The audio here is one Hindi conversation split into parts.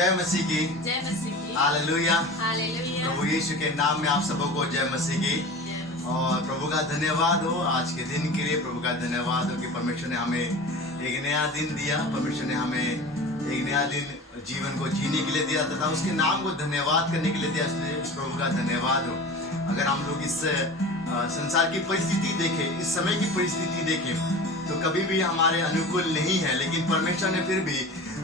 जय मसीह की। हालेलुया। हालेलुया। प्रभु यीशु के नाम में आप सबको जय मसीह की। और प्रभु का धन्यवाद हो आज के दिन के लिए। प्रभु का धन्यवाद हो कि परमेश्वर ने हमें एक नया दिन दिया। परमेश्वर ने हमें एक नया दिन जीवन को जीने के लिए दिया तथा उसके नाम को धन्यवाद करने के लिए दिया। इसलिए उस प्रभु का धन्यवाद हो। अगर हम लोग इस संसार की परिस्थिति देखें, इस समय की परिस्थिति देखें, तो कभी भी हमारे अनुकूल नहीं है, लेकिन परमेश्वर ने फिर भी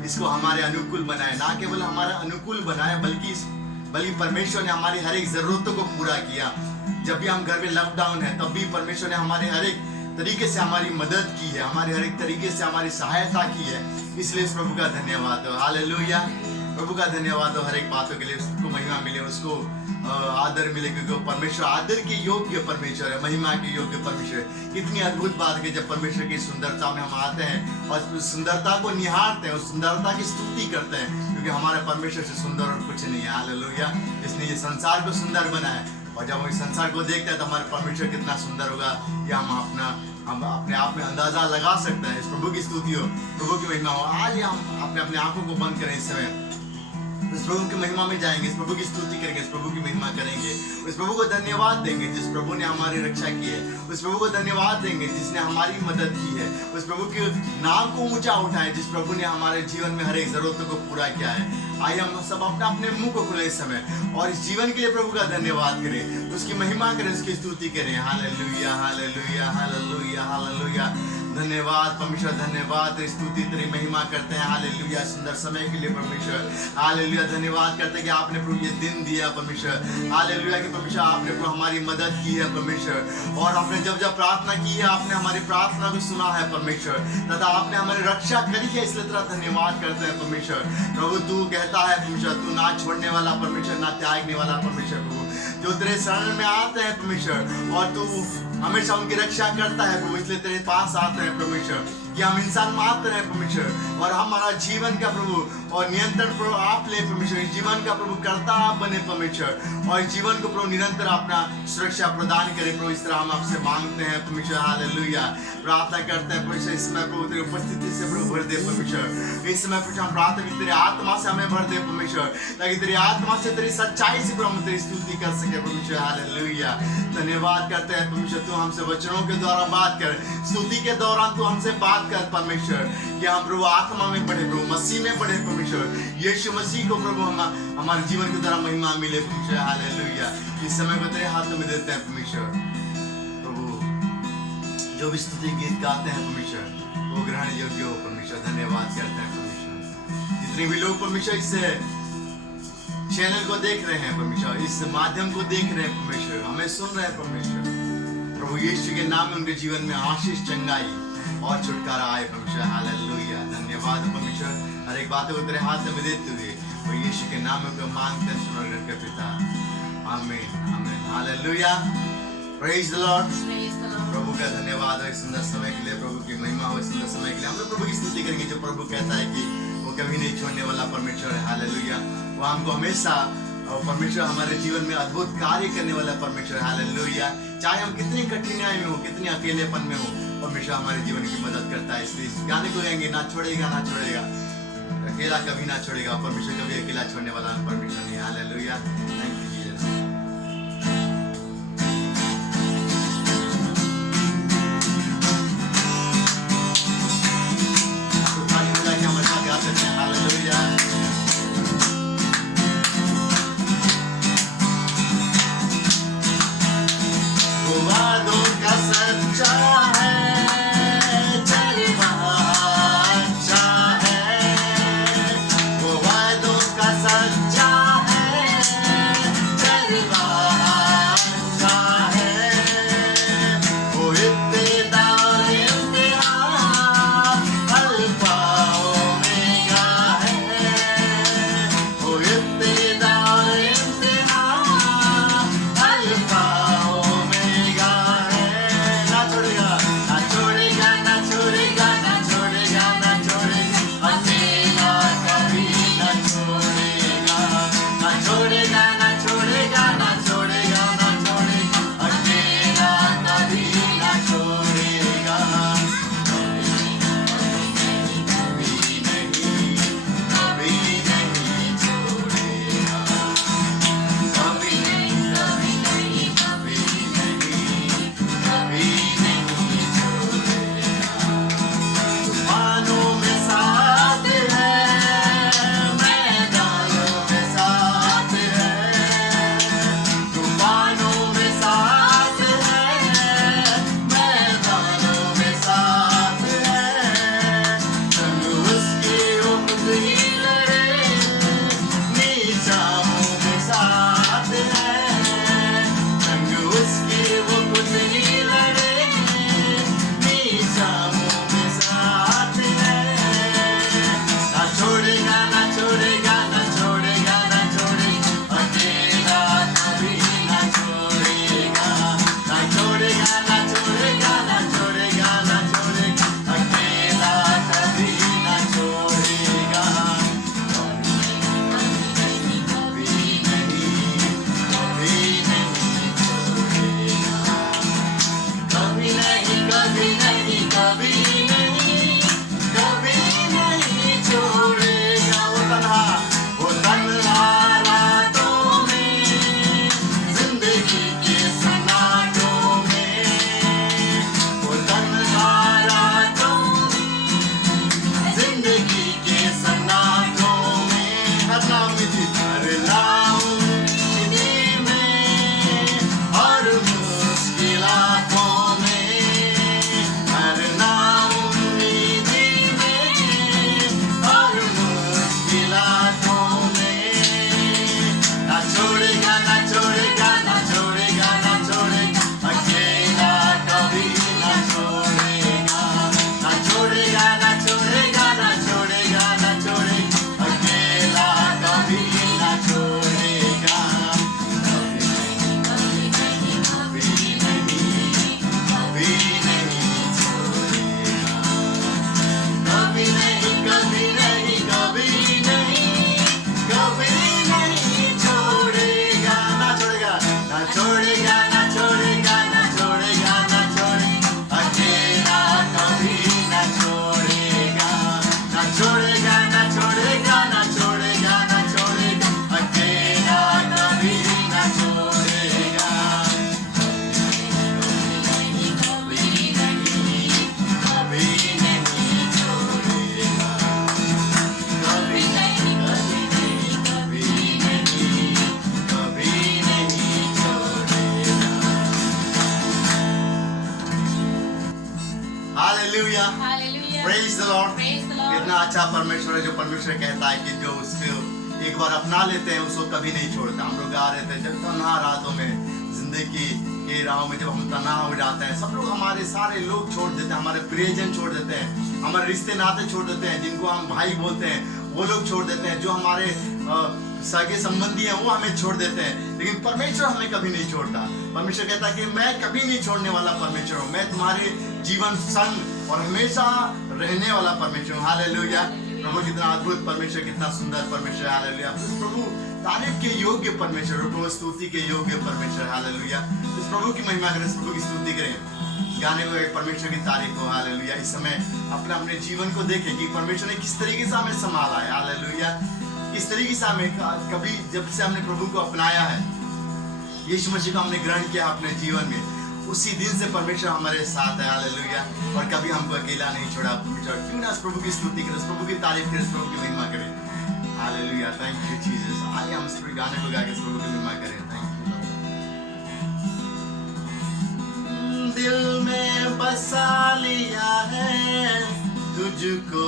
इसको हमारे अनुकूल बनाया। ना केवल हमारा अनुकूल बनाया बल्कि परमेश्वर ने हमारी हर एक जरूरतों को पूरा किया। जब भी हम घर में लॉकडाउन है तब भी परमेश्वर ने हमारे हर एक तरीके से हमारी मदद की है, हमारे हर एक तरीके से हमारी सहायता की है। इसलिए इस प्रभु का धन्यवाद हो। हालेलुया। प्रभु का धन्यवाद हो हर एक बातों के लिए। उसको महिमा मिले, उसको आदर मिले, क्योंकि वो परमेश्वर आदर के योग्य परमेश्वर है, महिमा के योग्य परमेश्वर है। कितनी अद्भुत बात है जब परमेश्वर की सुंदरता में हम आते हैं और उस सुंदरता को निहारते हैं, उस सुंदरता की स्तुति करते हैं, क्योंकि हमारे परमेश्वर से सुंदर और कुछ नहीं है। हालेलुया। इसने ये संसार को सुंदर बनाया, और जब हम इस संसार को देखते हैं तो हमारे परमेश्वर कितना सुंदर होगा, या हम अपने आप में अंदाजा लगा सकते हैं। इस प्रभु की स्तुति हो, प्रभु की महिमा हो। आज हम अपने आंखों को बंद करें इस समय, इस प्रभु की महिमा में जाएंगे, इस प्रभु की स्तुति करेंगे, इस प्रभु की महिमा करेंगे, उस प्रभु को धन्यवाद देंगे जिस प्रभु ने हमारी रक्षा की है, उस प्रभु को धन्यवाद देंगे जिसने हमारी मदद की है, उस प्रभु के नाम को ऊंचा उठाएं जिस प्रभु ने हमारे जीवन में हर एक जरूरतों को पूरा किया है। आइए हम सब अपने मुंह को खुले इस समय और इस जीवन के लिए प्रभु का धन्यवाद करें, उसकी महिमा करें, उसकी स्तुति करें। Hallelujah, hallelujah, hallelujah, hallelujah. धन्यवाद परमेश्वर, धन्यवाद, स्तुति तेरी महिमा करते हैं। हालेलुया। सुंदर समय के लिए परमेश्वर, हालेलुया। धन्यवाद करते हैं कि आपने प्रभु ये दिन दिया परमेश्वर। हालेलुया कि परमेश्वर आपने प्रभु हमारी मदद की है परमेश्वर, और आपने जब जब प्रार्थना की है आपने हमारी प्रार्थना को सुना है परमेश्वर, तथा आपने हमारी रक्षा करी है, इसलिए तेरा धन्यवाद करते हैं परमेश्वर। प्रभु तू कहता है परमेश्वर, तू ना छोड़ने वाला परमेश्वर, ना त्यागने वाला परमेश्वर। प्रभु जो तेरे शरण में आते हैं परमेश्वर, और तू हमेशा उनकी रक्षा करता है प्रभु, इसलिए तेरे पास आते हैं परमेश्वर कि हम इंसान मात्र हैं परमेश्वर, और हमारा जीवन का प्रभु और नियंत्रण प्रभु आप ले परमेश्वर। इस जीवन का प्रभु कर्ता आप बने परमेश्वर, और इस जीवन को प्रभु निरंतर अपना सुरक्षा प्रदान करें प्रभु। इस तरह हम आपसे मांगते हैं परमेश्वर। हालेलुया। प्रार्थना करते हैं परमेश्वर, इस समय प्रभु तेरी उपस्थिति से प्रभु भर दे परमेश्वर। इस समय प्रभु हम प्रार्थना की तेरी आत्मा से हमें भर दे परमेश्वर, ताकि तेरी आत्मा से तेरी सच्चाई से प्रभु तेरी स्तुति कर सके परमेश्वर। हालेलुया। धन्यवाद करते हैं परमेश्वर, तू हमसे वचनों के द्वारा बात कर, स्तुति के दौरान तू हमसे बात कर परमेश्वर, कि हम प्रभु आत्मा में पढ़े, प्रभु मसीह में पढ़े परमेश्वर, यीशु मसीह को प्रभु हमारे जीवन के द्वारा महिमा मिले परमेश्वर। हालेलुया। इस समय को तेरे हाथों में देते हैं परमेश्वर। प्रभु जो भी स्तुति गीत गाते हैं परमेश्वर वो ग्रहण योग्य हो परमेश्वर। धन्यवाद करते हैं परमेश्वर। जितने भी लोग परमेश्वर इस चैनल को देख रहे हैं परमेश्वर, इस माध्यम को देख रहे हैं परमेश्वर, हमें सुन रहे हैं परमेश्वर, प्रभु यीशु के नाम में उनके जीवन में आशीष, चंगाई और छुटकारा आए परमेश्वर। हालेलुया। धन्यवाद परमेश्वर। हर एक बातों को तेरे हाथ में देते हुए वो यीशु के नाम में मांगते हैं सुनकर के पिता। आमीन, आमीन। हालेलुया। Praise the Lord. प्रभु का धन्यवाद हो इस सुंदर समय के लिए, प्रभु की महिमा हो इस सुंदर समय के लिए। हम लोग प्रभु की स्तुति करेंगे जो प्रभु कहता है कि वो कभी नहीं छोड़ने वाला परमेश्वर है। हालेलुया। वो हमको हमेशा, और परमेश्वर हमारे जीवन में अद्भुत कार्य करने वाला परमेश्वर। हालेलुया। चाहे हम कितनी कठिनाई में हो, कितनी अकेलेपन में हो, परमेश्वर हमारे जीवन की मदद करता है। इसलिए इस गाने को गाएंगे, ना छोड़ेगा, ना छोड़ेगा, अकेला कभी ना छोड़ेगा परमेश्वर, कभी अकेला छोड़ने वाला परमेश्वर नहीं। हालेलुया। Thank you Jesus. तो ताली बजा के हमारे साथ गा सकते हैं। हालेलुया। वादों का सच्चा है, चली अच्छा है। वो वादों का सच्चा है, hallelujah, Hallelujah. Praise the Lord. Praise the Lord. कितना अच्छा परमेश्वर है, जो परमेश्वर कहता है कि जो उसको एक बार अपना लेते हैं उसको कभी नहीं छोड़ता। हम लोग गा रहे थे, जब तन्हा रातों में, जिंदगी के राहों में जब हम तन्हा हो जाते हैं, सब लोग हमारे सारे लोग छोड़ देते हैं, हमारे प्रियजन छोड़ देते हैं, हमारे रिश्ते नाते छोड़ देते हैं, जिनको हम भाई बोलते हैं वो लोग छोड़ देते हैं, जो हमारे सगे संबंधी हैं वो हमें छोड़ देते हैं, लेकिन परमेश्वर हमें कभी नहीं छोड़ता। परमेश्वर कहता है कि मैं कभी नहीं छोड़ने वाला परमेश्वर हूँ, मैं तुम्हारे जीवन संग और हमेशा रहने वाला परमेश्वर हूँ। हालेलुया। प्रभु कितना अद्भुत परमेश्वर, कितना सुंदर परमेश्वर। हालेलुया। प्रभु तारीफ के योग्य परमेश्वर, प्रभु स्तुति के योग्य परमेश्वर। हालेलुया। इस प्रभु की महिमा करें, इस प्रभु की स्तुति करें, गाने में परमेश्वर की तारीफ हो। हालेलुया। इस समय अपने जीवन को देखें कि परमेश्वर ने किस तरीके से हमें संभाला है। हालेलुया। किस तरीके से हमें, कभी जब से हमने प्रभु को अपनाया है, यीशु मसीह को हमने ग्रहण किया अपने जीवन में, उसी दिन से परमेश्वर हमारे साथ है। हालेलुया। और कभी हमको अकेला नहीं छोड़ा परमेश्वर। क्यों ना इस प्रभु की स्तुति करें, इस प्रभु की तारीफ करें, इस प्रभु की महिमा करें। हालेलुया। Thank you Jesus. आइए हम इस गाने को गा के इस प्रभु की महिमा करें। Thank you. दिल में बसा लिया है तुझको,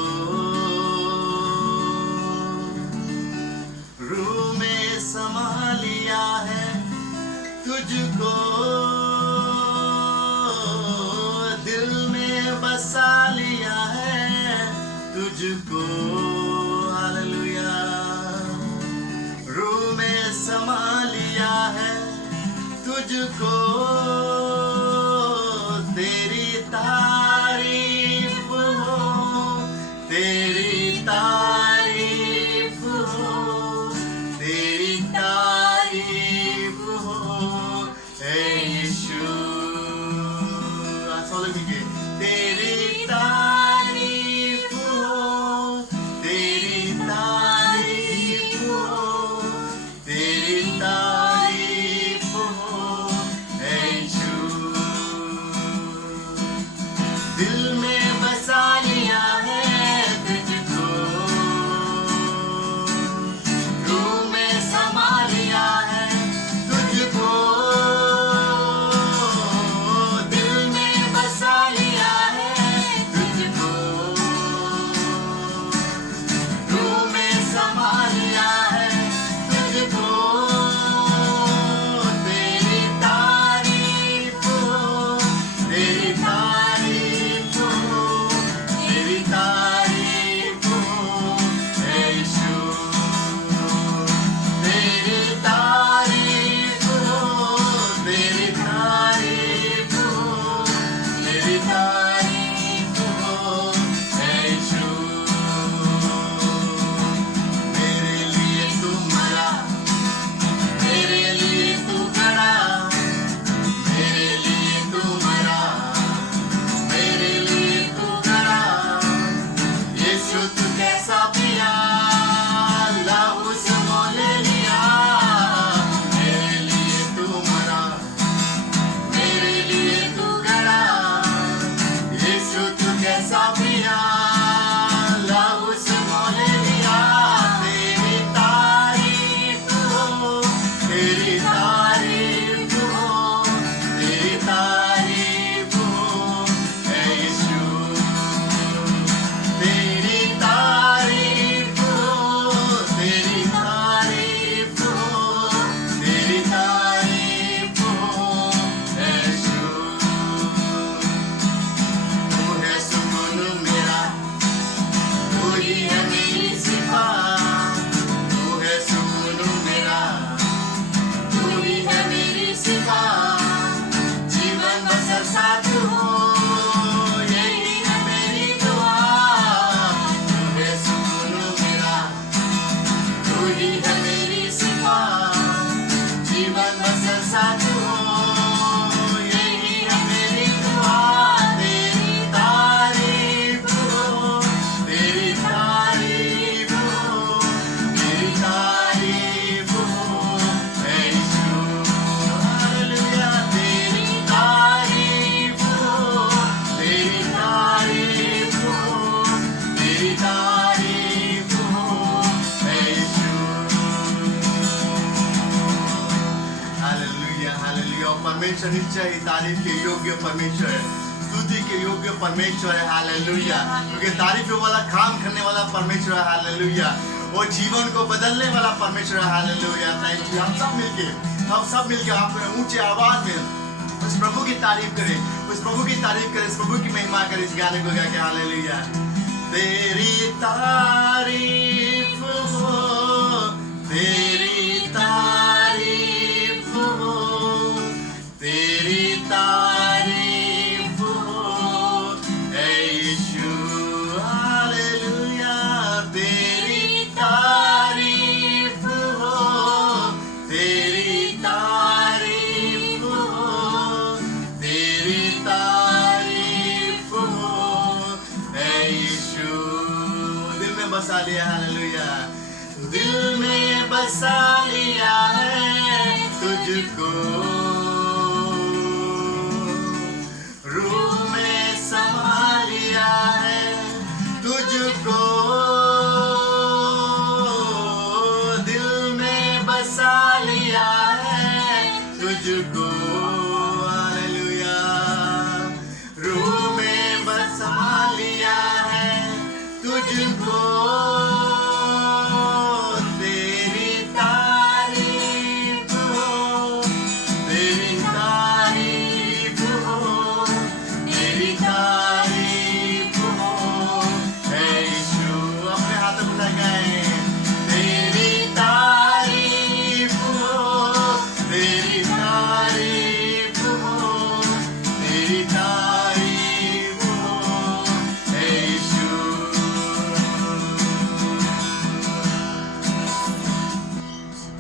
रूह में समा लिया है तुझको, दिल में बसा लिया है तुझको। हालेलुया। रूह में समा लिया है तुझको, तेरी तारीफ हो, तेरी तारीफ हो, तेरी तारीफ हो हे यीशु। तेरी तारीफ हो, तेरी तारीफ हो, तेरी तारीफ हो हे यीशु। दिल में बसा लिया है तुझको, रूह में समा लिया है तुझको, दिल में बसा लिया है तुझको, रूह में समा लिया है तुझको, तेरी तारीफ हो, तेरी तारीफ हो, तेरी तारीफ हो हे यीशु। तेरी तारीफ हो, तेरी तारीफ हो, तेरी तारीफ हो हे यीशु। मेरे लिए तू मरा, मेरे लिए तू गड़ा, मेरे लिए तू मरा, मेरे लिए तू गड़ा। यीशु तू कैसा पिया, लहू से मोल लिया, मेरे लिए तू मरा, मेरे लिए तू गड़ा। यीशु तू कैसा पिया, लहू से मोल लिया, तेरी तारीफ हो, तेरी तारीफ हो, तेरी तारीफ हो हे यीशु। तेरी तारीफ हो, तेरी तारीफ हो, तेरी तारीफ हो हे यीशु। तू है सुकून मेरा, तू ही है मेरी सिफा, तू है सुकून मेरा, तू ही है मेरी सिफा। जीवन बसर साथ हो, यही है मेरी दुआ। तू है सुकून मेरा, तू ही है मेरी सिफा। जीवन बसर साथ हो, यही है मेरी दुआ। तेरी तारीफ हो, तेरी तारीफ हो, तेरी तारीफ हो हे यीशु। हालेलुया। तेरी तारीफ हो, तेरी तारीफ हो, तेरी तारीफ हो हे यीशु। हालेलुया। हालेलुया। परमेश्वर निश्चय ही तारीफ के योग्य परमेश्वर है। स्तुति के योग्य परमेश्वर है, हालेलुया। क्योंकि तारीफों वाला काम करने वाला परमेश्वर है, हालेलुया। वो जीवन को बदलने वाला परमेश्वर है, हालेलुया। Thank you. हम सब मिलके आप ऊंचे आवाज में उस प्रभु की तारीफ करें, उस प्रभु की तारीफ करें, उस प्रभु की महिमा करें इस गाने को गा के, हालेलुया। तेरी तारीफ हो, तेरी तारीफ हो, तेरी तारीफ हो ऐ यीशु, हालेलुया। तेरी तारीफ हो, तेरी तारीफ हो, तेरी तारीफ हो ऐ यीशु। दिल में बसा लिया, हालेलुया। दिल में बसा लिया है तुझको, रूह में समा लिया है तुझको, दिल में बसा लिया है तुझको, हालेलुया। रूह में समा लिया है तुझको, तेरी तारीफ हो, तेरी तारीफ हो, तेरी तारीफ हो ऐ यीशु। अपने हाथ उठा गए, तेरी तारीफ हो, तेरी तारीफ हो, तेरी तारीफ हो ऐ यीशु।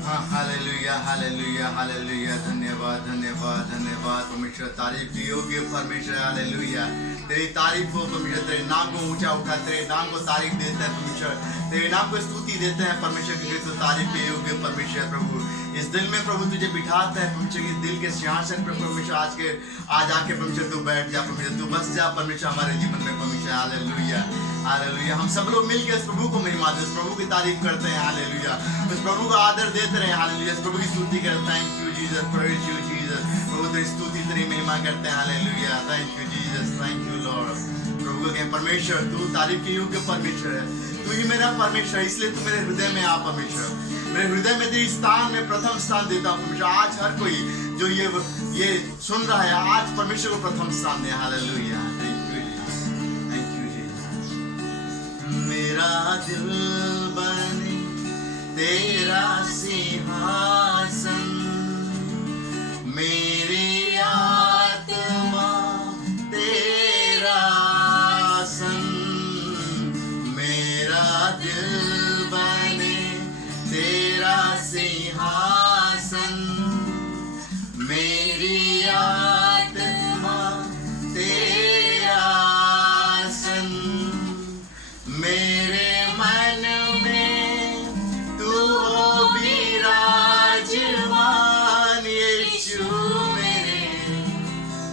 हाँ, हालेलुया, हालेलुया, हालेलुया। धन्यवाद, धन्यवाद, धन्यवाद परमेश्वर। तारीफ के योग्य परमेश्वर, हालेलुया। तेरी तारीफ हो परमेश्वर, तेरे नाम को ऊंचा उठा, तेरे नाम को तारीफ देते हैं परमेश्वर, तेरे नाम को स्तुति देते हैं परमेश्वर, क्योंकि तू तारीफ के योग्य परमेश्वर। प्रभु इस दिल में प्रभु तुझे बिठाता है परमेश्वर, इस दिल के सिंहासन पर परमेश्वर आज आके परमेश्वर तू बैठ जा परमेश्वर, तू बस जा परमेश्वर हमारे जीवन में परमेश्वर, हालेलुया, हालेलुया। हम सब लोग मिलकर इस प्रभु को महिमा दें, इस प्रभु की तारीफ करते हैं, हालेलुया। उस प्रभु को आदर देते रहे, हालेलुया। इस प्रभु की स्तुति करते हैं, thank you Jesus, praise you Jesus. प्रभु तेरी स्तुति तेरी महिमा करते हैं, hallelujah. Thank you Jesus, thank you Lord. प्रभु को कहें परमेश्वर तू तारीफ के योग्य परमेश्वर है, तू ही मेरा परमेश्वर, इसलिए तू मेरे हृदय में आ परमेश्वर। मेरे हृदय में तेरी स्थान में प्रथम स्थान देता हूँ परमेश्वर। आज हर कोई जो ये सुन रहा है, आज परमेश्वर को प्रथम स्थान दे, hallelujah. Thank you Jesus, thank you Jesus. मेरा दिल बने तेरा सिंहासन, मेरी आत्मा तेरा आसन, मेरा दिल बने तेरा सिंहासन, मेरी आत्मा तेरा आसन, मेरे मन में तू हो विराजमान, यीशु मेरे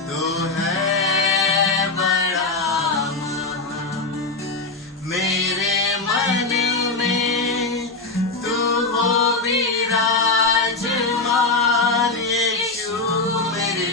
तू है बड़ा महान, मेरे मन में तू हो विराजमान, यीशु मेरे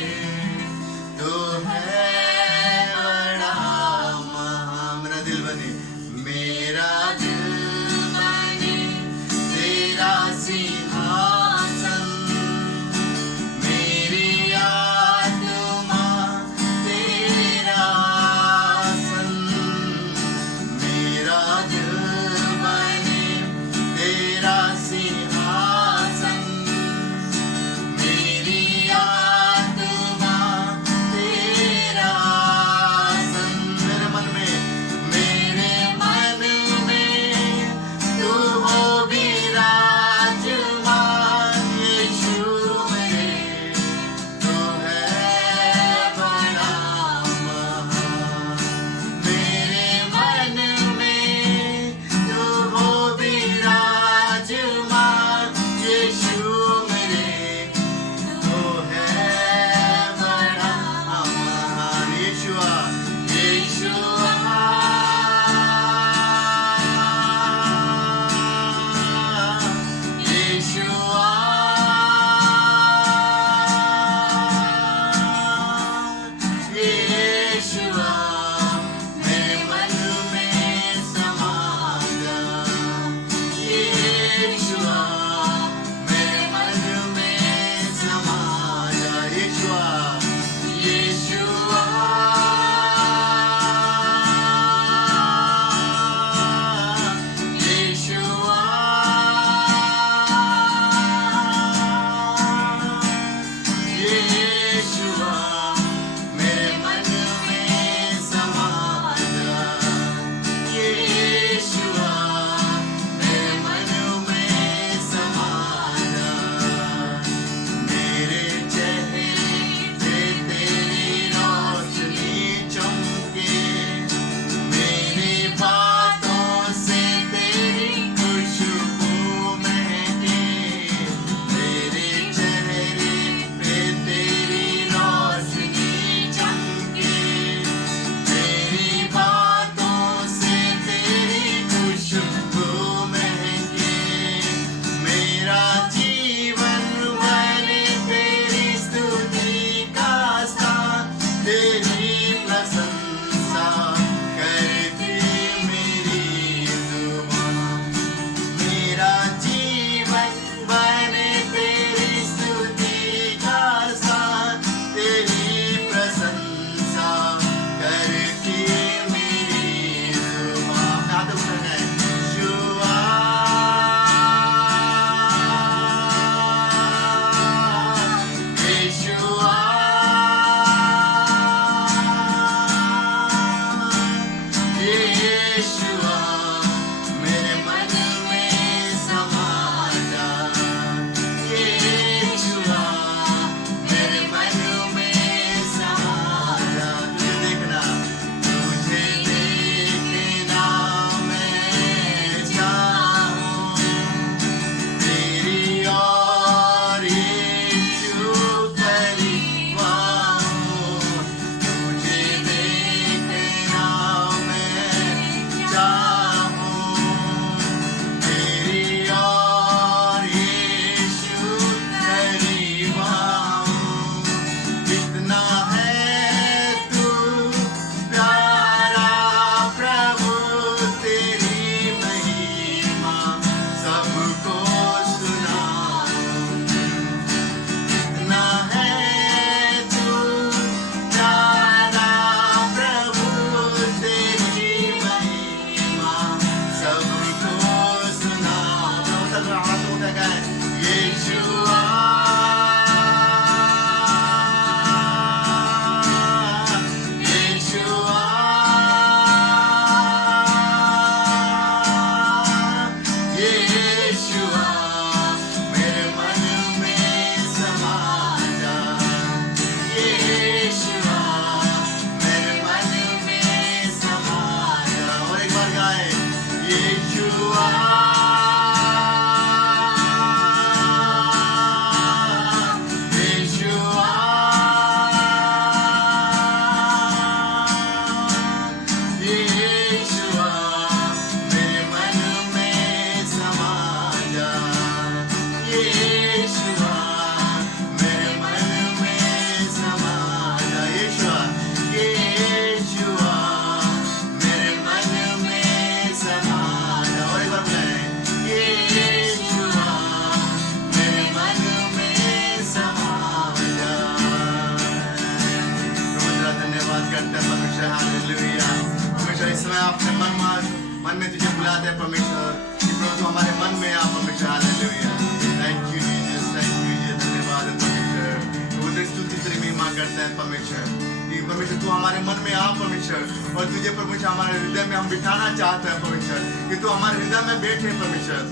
करते हैं परमेश्वर कि परमेश्वर तू हमारे मन में आ परमेश्वर, और तुझे परमेश्वर हमारे हृदय में हम बिठाना चाहते हैं परमेश्वर, कि तू हमारे हृदय में बैठे परमेश्वर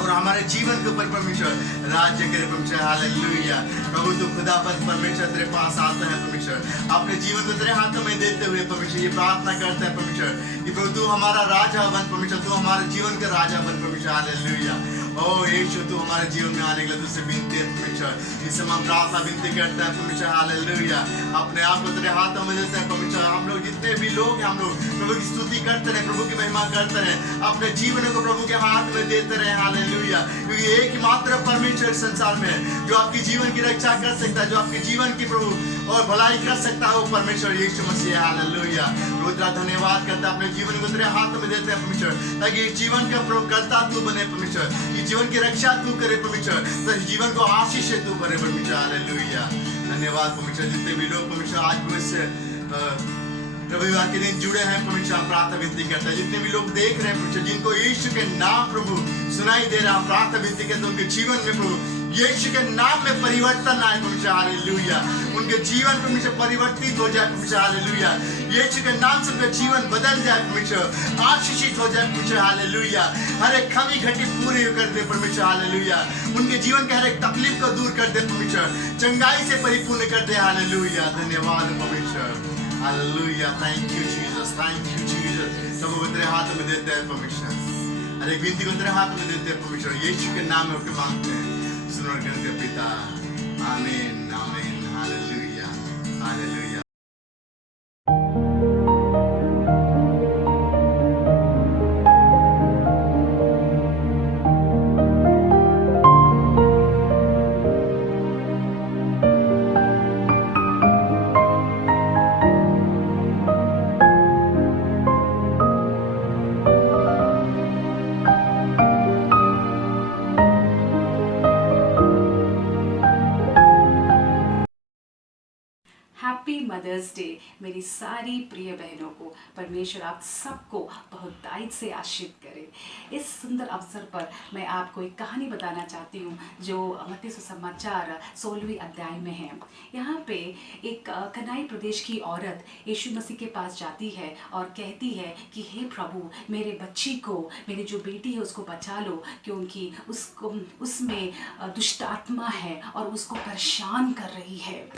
और हमारे जीवन के ऊपर परमेश्वर राज्य करे परमेश्वर। हालेलुया। प्रभु तू खुदाबंद परमेश्वर तेरे पास आता है परमेश्वर, अपने जीवन को तेरे हाथों में देते हुए परमेश्वर ये प्रार्थना करते हैं परमेश्वर कि प्रभु तू हमारा राजा बन परमेश्वर, तू हमारे जीवन का राजा बन परमेश्वर। हालेलुया। ओ यीशु तू हमारे जीवन में आने के लिए तुझसे विनती है परमेश्वर, इस समय हम प्रार्थना विनती करते हैं परमेश्वर। हालेलुया। अपने आप को तेरे हाथों में देते हैं परमेश्वर। हम लोग जितने भी लोग हैं, हम लोग प्रभु की स्तुति करते रहे, प्रभु की महिमा करते रहे, अपने जीवन को प्रभु के हाथ में देते रहे। हालेलुया। क्योंकि एक ही मात्र परमेश्वर संसार में है जो आपकी जीवन की रक्षा कर सकता है, जो आपके जीवन की प्रभु और भलाई कर सकता है, वो परमेश्वर यीशु मसीह। हालेलुया। प्रभु तेरा धन्यवाद करता है, अपने जीवन को तेरे हाथ में देते हैं परमेश्वर, ताकि इस जीवन का प्रभु करता तू बने परमेश्वर, इस जीवन की रक्षा तू करे परमेश्वर, तो इस जीवन को आशीष तू बने परमेश्वर। हालेलुया। धन्यवाद परमेश्वर। जितने भी लोग परमेश्वर आज रविवार के दिन जुड़े हैं परमेश्वर, प्रार्थना विनती करते हैं, जितने भी लोग देख रहे हैं परमेश्वर, जिनको यीशु के नाम प्रभु सुनाई दे रहा, प्रार्थना विनती करते हैं उनके जीवन में प्रभु यीशु के नाम में परिवर्तन आए परमेश्वर। हालेलुया। उनके जीवन परमेश्वर परिवर्तित हो जाए परमेश्वर। हालेलुया। यीशु के नाम से उनका जीवन बदल जाए परमेश्वर, आशीषित हो जाए परमेश्वर। हालेलुया। हर एक कमी घटी पूरी कर दे परमेश्वर। हालेलुया। उनके जीवन के हर एक तकलीफ को दूर कर दे परमेश्वर, चंगाई से परिपूर्ण कर दे। हालेलुया। धन्यवाद परमेश्वर। Hallelujah. Thank you Jesus, thank you Jesus. सब तेरे हाथ में देते हैं परमेश्वर, हर एक विनती को तेरे हाथ में देते हैं परमेश्वर, यीशु के नाम में होकर मांगते हैं, सुनो करके पिता। आमीन आमीन। Hallelujah hallelujah. मदर्स डे मेरी सारी प्रिय बहनों को परमेश्वर आप सबको बहुत दायित्व से आशीर्वाद करे। इस सुंदर अवसर पर मैं आपको एक कहानी बताना चाहती हूँ जो मत्ती सुसमाचार 16वीं अध्याय में है। यहाँ पे एक कनाई प्रदेश की औरत यीशु मसीह के पास जाती है और कहती है कि हे प्रभु, मेरे बच्ची को, मेरी जो बेटी है उसको बचा लो, क्योंकि उसमें दुष्ट आत्मा है और उसको परेशान कर रही है।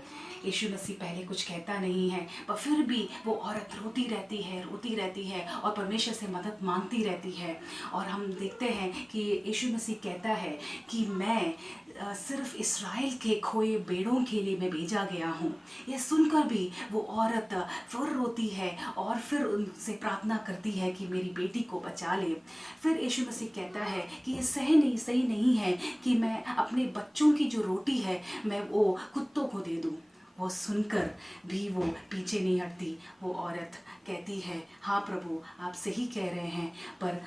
यीशु मसीह पहले कुछ कहता नहीं है, पर फिर भी वो औरत रोती रहती है और परमेश्वर से मदद मांगती रहती है। और हम देखते हैं कि यीशु मसीह कहता है कि मैं सिर्फ इस्राएल के खोए बेड़ों के लिए मैं भेजा गया हूँ। यह सुनकर भी वो औरत फिर रोती है और फिर उनसे प्रार्थना करती है कि मेरी बेटी को बचा ले। फिर यीशु मसीह कहता है कि ये सही नहीं है कि मैं अपने बच्चों की जो रोटी है मैं वो कुत्तों को दे दूँ। वो सुनकर भी वो पीछे नहीं हटती। वो औरत कहती है, हाँ प्रभु, आप सही कह रहे हैं, पर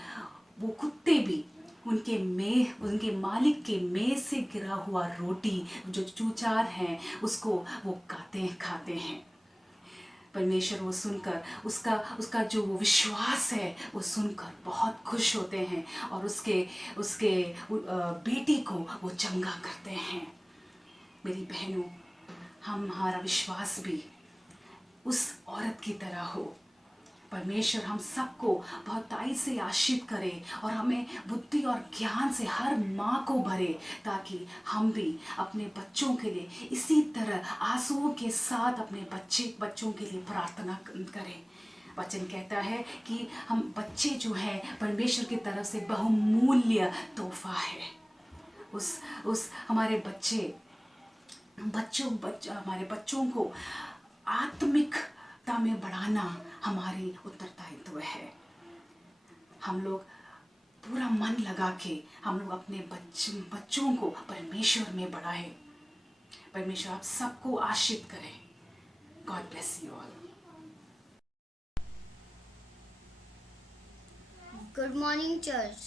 वो कुत्ते भी उनके मालिक के मेज से गिरा हुआ रोटी जो चूचार हैं उसको वो खाते हैं। परमेश्वर वो सुनकर उसका जो वो विश्वास है वो सुनकर बहुत खुश होते हैं और उसके बेटी को वो चंगा करते हैं। मेरी बहनों, हमारा विश्वास भी उस औरत की तरह हो। परमेश्वर हम सबको बहुत दायित्व से आशीर्वाद करे और हमें बुद्धि और ज्ञान से हर माँ को भरे, ताकि हम भी अपने बच्चों के लिए इसी तरह आंसुओं के साथ अपने बच्चों के लिए प्रार्थना करें। वचन कहता है कि हम बच्चे जो हैं परमेश्वर की तरफ से बहुमूल्य तोहफा है। उस हमारे हमारे बच्चों को आत्मिकता में बढ़ाना हमारी उत्तरदायित्व है। हम लोग पूरा मन लगा के हम लोग अपने बच्चों को परमेश्वर में बढ़ाएं। परमेश्वर आप सबको आशीर्वाद करें। God bless you all. Good morning, church.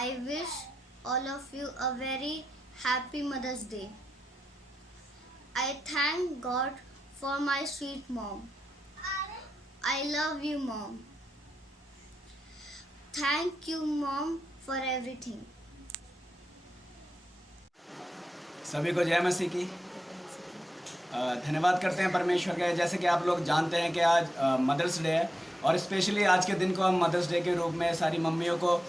I wish all of you a very happy Mother's Day. I thank God for my sweet mom. I love you, Mom. Thank you, Mom, for everything. सभी को जय मसीह की। धन्यवाद करते हैं परमेश्वर का। जैसे कि आप लोग जानते हैं कि आज मदर्स डे है और स्पेशली आज के दिन को हम मदर्स डे के रूप में सारी मम्मियों को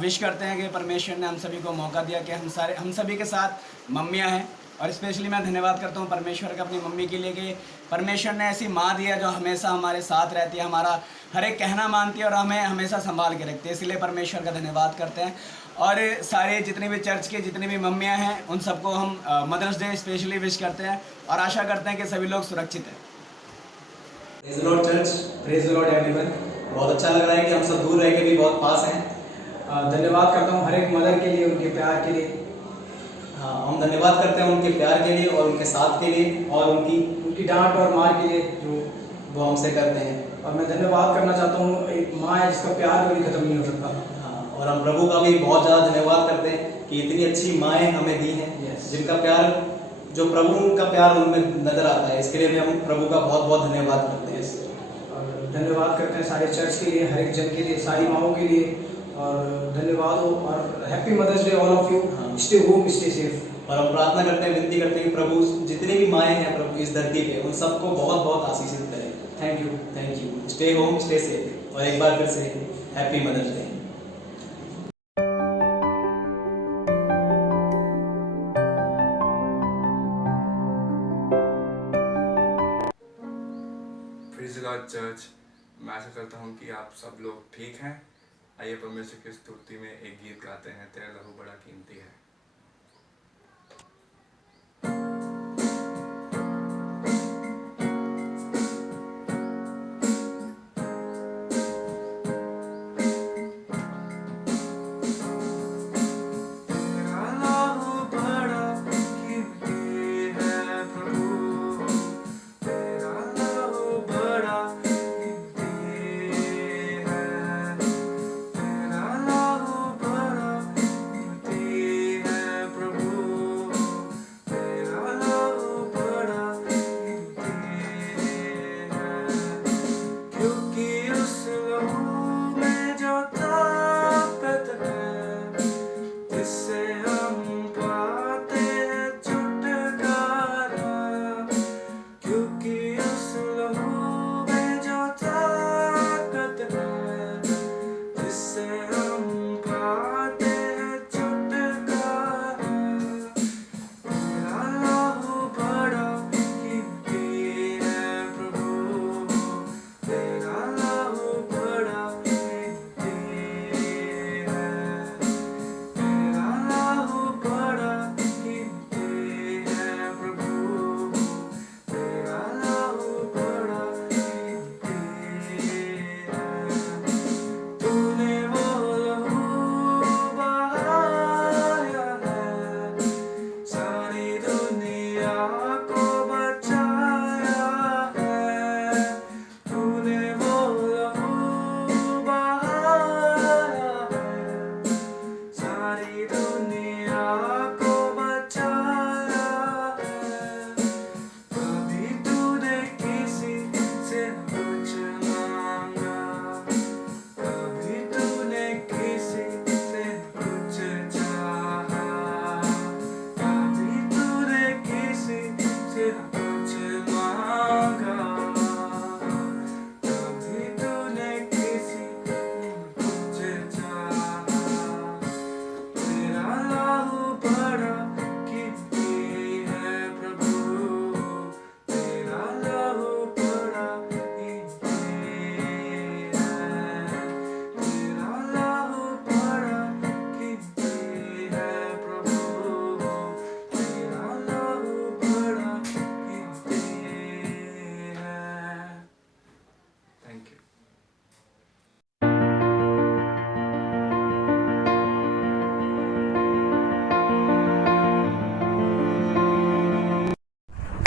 विश करते हैं कि परमेश्वर ने हम सभी को मौका दिया कि हम सभी के साथ मम्मियाँ हैं। और स्पेशली मैं धन्यवाद करता हूँ परमेश्वर का अपनी मम्मी के लिए कि परमेश्वर ने ऐसी माँ दी है जो हमेशा हमारे साथ रहती है, हमारा हर एक कहना मानती है और हमें हमेशा संभाल के रखती है। इसलिए परमेश्वर का धन्यवाद करते हैं। और सारे जितने भी चर्च के जितनी भी मम्मियाँ हैं उन सबको हम मदर्स डे स्पेशली विश करते हैं और आशा करते हैं कि सभी लोग सुरक्षित हैं। Praise the Lord church, praise the Lord everyone. बहुत अच्छा लग रहा है कि हम सब दूर रह के भी बहुत पास हैं। धन्यवाद करता हूँ हर एक मदर के लिए, उनके प्यार के लिए। हाँ, हम धन्यवाद करते हैं उनके प्यार के लिए और उनके साथ के लिए और उनकी डांट और मार के लिए जो वो हमसे करते हैं। और मैं धन्यवाद करना चाहता हूँ एक माँ है जिसका प्यार कभी खत्म नहीं हो सकता। हाँ, और हम प्रभु का भी बहुत ज़्यादा धन्यवाद करते हैं कि इतनी अच्छी माएँ हमें दी हैं। Yes. जिनका प्यार, जो प्रभु का प्यार उनमें नजर आता है। इसके लिए भी हम प्रभु का बहुत बहुत धन्यवाद करते हैं। और धन्यवाद करते हैं सारे चर्च के लिए, हर एक जन के लिए, सारी माओं के लिए। और धन्यवाद हो और happy mother's day all of you. Stay home, stay safe. और हम प्रार्थना करते हैं, विनती करते हैं कि प्रभु जितनी भी माएँ हैं प्रभु इस धरती पे उन सबको बहुत बहुत आशीषित करें। Thank you. Stay home, stay safe. और एक बार फिर से happy mother's day. Praise the Lord church. मैं आशा करता हूँ कि आप सब लोग ठीक हैं। आइए परमेश्वर की स्तुति में एक गीत गाते हैं, तेरा लहू बड़ा कीमती है।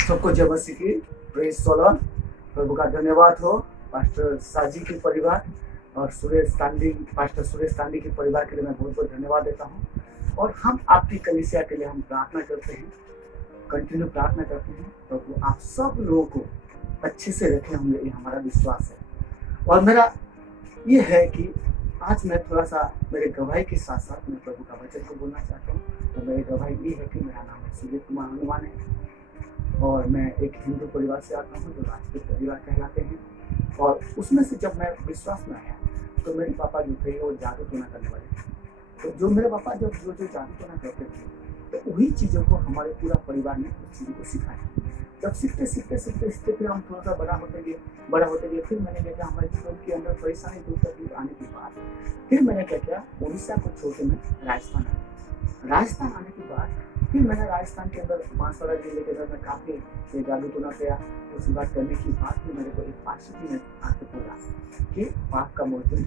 सबको जय मसीह की। Praise the Lord. प्रभु का धन्यवाद हो पास्टर साजी के परिवार और पास्टर सुरेश तांडी के परिवार के लिए मैं बहुत बहुत धन्यवाद देता हूँ। और हम आपकी कलीसिया के लिए हम प्रार्थना करते हैं, कंटिन्यू प्रार्थना करते हैं। प्रभु आप सब लोगों को अच्छे से रखे होंगे, ये हमारा विश्वास है। और मेरा ये है कि आज मैं थोड़ा सा मेरे गवाही के साथ साथ मैं प्रभु का वचन को बोलना चाहता हूँ। तो मेरी गवाही ये है कि मेरा नाम है सुजीत कुमार हनुमान है और मैं एक हिंदू परिवार से आता हूँ जो राजपूत परिवार कहलाते हैं। और उसमें से जब मैं विश्वास में आया तो मेरे पापा जो थे वो जादू टोना करने वाले थे। तो जो मेरे पापा जब जो जादू टोना करते थे तो वही चीज़ों को हमारे पूरा परिवार ने उस चीज़ों को सिखाया। जब सीखते फिर हम थोड़ा सा बड़ा होते गए फिर मैंने क्या किया, हमारे जीवन के अंदर परेशानी दूर तकलीफ आने के बाद फिर मैंने क्या किया, उड़ीसा को छोड़ के मैं राजस्थान आने के बाद फिर मैंने राजस्थान के अंदर बांसवाड़ा जिले के अंदर में काफ़ी जादू टोना किया। उसके बाद करने की बात फिर मेरे को एक पास्टर जी ने आके बोला कि पाप का मोचन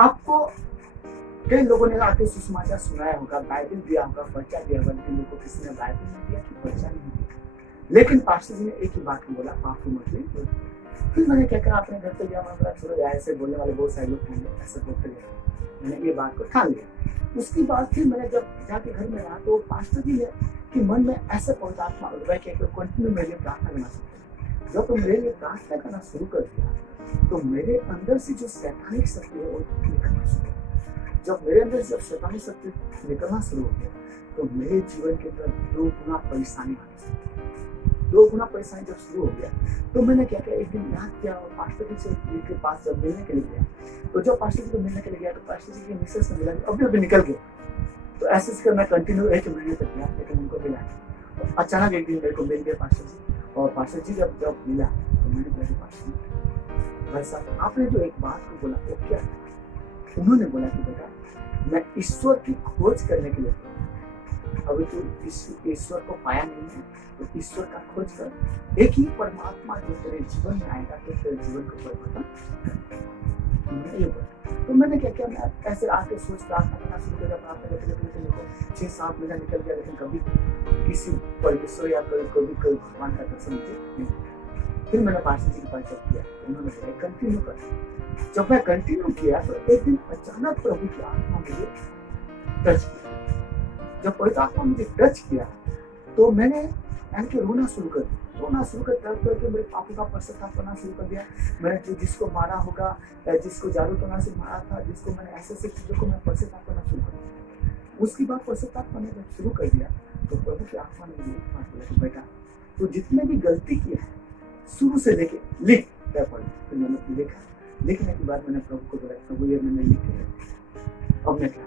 आपको कई लोगों ने आके सुसमाचार सुनाया होगा, बाइबल दिया होगा, पर्चा दिया होगा, लेकिन लोगों को किसी ने बाइबल नहीं दिया कि पर्चा नहीं दिया। लेकिन पास्टर जी ने एक ही बात बोला, पाप की मोचन। फिर मैंने क्या कहा, अपने घर पे गया, मैं बोला छोड़ो यार, ऐसे बोलने वाले बहुत सारे लोग होंगे, ऐसे बोलते गए। मैंने ये बात को ठान लिया। उसके बाद फिर मैंने जब जाके घर में रहा तो पास्टर जी ने कि मन में ऐसे पहुंचा आत्मा उठा कि कंटिन्यू मेरे लिए प्रार्थना करना शुरू कर। जब तो मेरे लिए प्रार्थना करना शुरू कर दिया तो मेरे अंदर से जो शैतानिक शक्ति है वो निकलना शुरू हो गया। जब मेरे अंदर से शैतानिक शक्ति निकलना शुरू हो गया तो मेरे जीवन के अंदर 2 गुना परेशानी आनी शुरू हो गई। 2 गुना परेशानी जब शुरू हो गया तो मैंने क्या किया, एक दिन याद किया और पास्टर जी से के पास जब मिलने के लिए गया तो जब पास्टर जी को मिलने के लिए गया तो पास्टर जी के मिसेस से मिला, अभी निकल गया। तो ऐसे कर मैं कंटिन्यू 1 महीने तक गया, लेकिन उनको मिला। तो अचानक एक दिन मेरे को मिल गया पास्टर जी, और पास्टर जी जब मिला तो मैंने कहा पास्टर जी भाई साहब आपने जो एक बात को बोला वो क्या है? उन्होंने बोला कि बेटा मैं ईश्वर की खोज करने के लिए अभी तो ईश्वर को पाया नहीं है तो ईश्वर का खोज कर, एक ही परमात्मा जो तेरे जीवन में आएगा तो तेरे जीवन को परिवर्तन करेगा। तो मैंने क्या किया, मैं ऐसे आके सोच प्रार्थना करना शुरू किया। प्रार्थना करते 6-7 महीना निकल गया, लेकिन कभी किसी परमेश्वर या कभी भगवान का दर्शन मुझे नहीं। फिर मैंने पास्टर जी के पास जब किया तो उन्होंने बोला कंटिन्यू कर। जब मैं कंटिन्यू किया तो एक दिन अचानक प्रभु की आत्मा मुझे टच किया। जब पवित्र आत्मा मुझे टच किया तो मैंने रोना शुरू कर दिया। रोना शुरू करके मेरे पापों का पश्चाताप करना शुरू कर दिया। मैंने जिसको मारा होगा, जिसको जादू टोना से मारा था, जिसको मैंने ऐसे चीजों को मैं पश्चाताप करना शुरू कर दिया। उसके बाद पश्चाताप करने जब शुरू कर दिया तो प्रभु की आत्मा ने मुझे एक बात बोला कि बेटा तो जितने भी गलती किया है शुरू से लेके लिख क्या पढ़। तो मैंने लिखा, लिखने के बाद मैंने प्रभु को बोला प्रभु ये मैंने लिख के अब मैं क्या।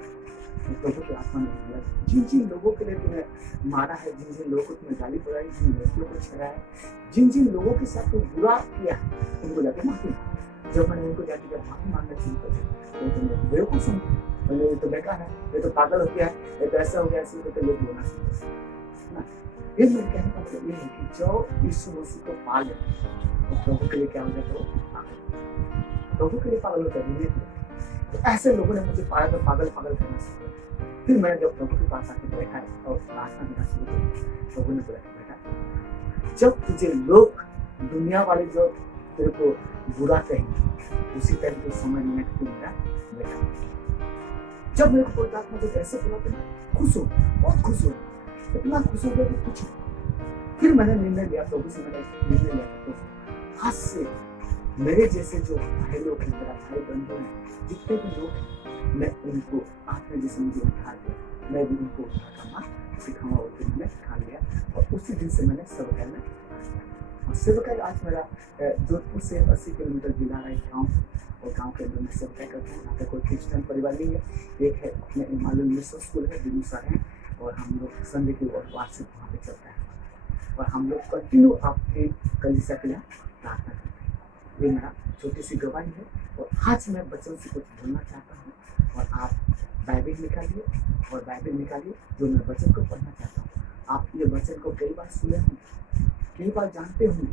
तो प्रभु की आत्मा ने बोला जिन लोगों के लिए तूने मारा है, जिन लोगों को तूने गाली पड़ाई, जिन लड़कियों को छेड़ा है, जिन लोगों के साथ तू बुरा किया उनको जाके माफी मांग। जब मैंने उनको जाके जब माफी मांगना शुरू कर दिया तो मैं बेवकूफ समझा, मैंने ये तो बेकार है, ये तो पागल हो गया है, ये तो ऐसा हो गया, ऐसे करके लोग बोलना शुरू कर। ये मेरे कहने का मतलब ये है कि जो यीशु मसीह को पा लेते तो प्रभु के लिए क्या हो जाता है, वो पागल, प्रभु के लिए पागल होता है। तो ऐसे लोगों ने मुझे पाया तो पागल करना शुरू किया। फिर मैंने जब प्रभु के पास आके बैठा और प्रार्थना करना शुरू किया, प्रभु ने बोला बेटा जब तुझे लोग दुनिया वाले जो तेरे को बुरा कहेंगे उसी टाइम तो समझ लेना कि तू मेरा बेटा। जब मेरे को प्रार्थना जब ऐसे बोला तो मैं खुश हूँ, बहुत खुश हूँ, इतना खुश हो गया कि कुछ। फिर मैंने निर्णय लिया, प्रभु से मैंने निर्णय लिया तो आज से मेरे जैसे जो भाई लोग हैं, मेरा भाई बंधु हैं, जितने भी लोग हैं, मैं उनको आपने जैसे मुझे उठा दिया, मैं भी उनको उठाना सिखाऊंगा। और फिर मैंने सिखा लिया और उसी दिन से मैंने सेवकाई में और सेवकाई आज मेरा जोधपुर से 80 किलोमीटर जिला है गाँव, और गाँव के अंदर मैं सेवकाई करता हूँ। यहाँ पे कोई क्रिश्चियन परिवार नहीं है, एक है अपने हिमालयन मिशन स्कूल है बिनुसार है, और हम लोग संडे के वार्षिक वहाँ पे चलता है और हम लोग कंटिन्यू आपके कलीसिया के लिए प्रार्थना करते हैं। ये मेरा छोटी सी गवाही है। और आज मैं बच्चों से कुछ बोलना चाहता हूँ और आप बाइबल निकालिए और बाइबल निकालिए जो मैं वचन को पढ़ना चाहता हूँ। आप ये वचन को कई बार सुने होंगे, कई बार जानते होंगे,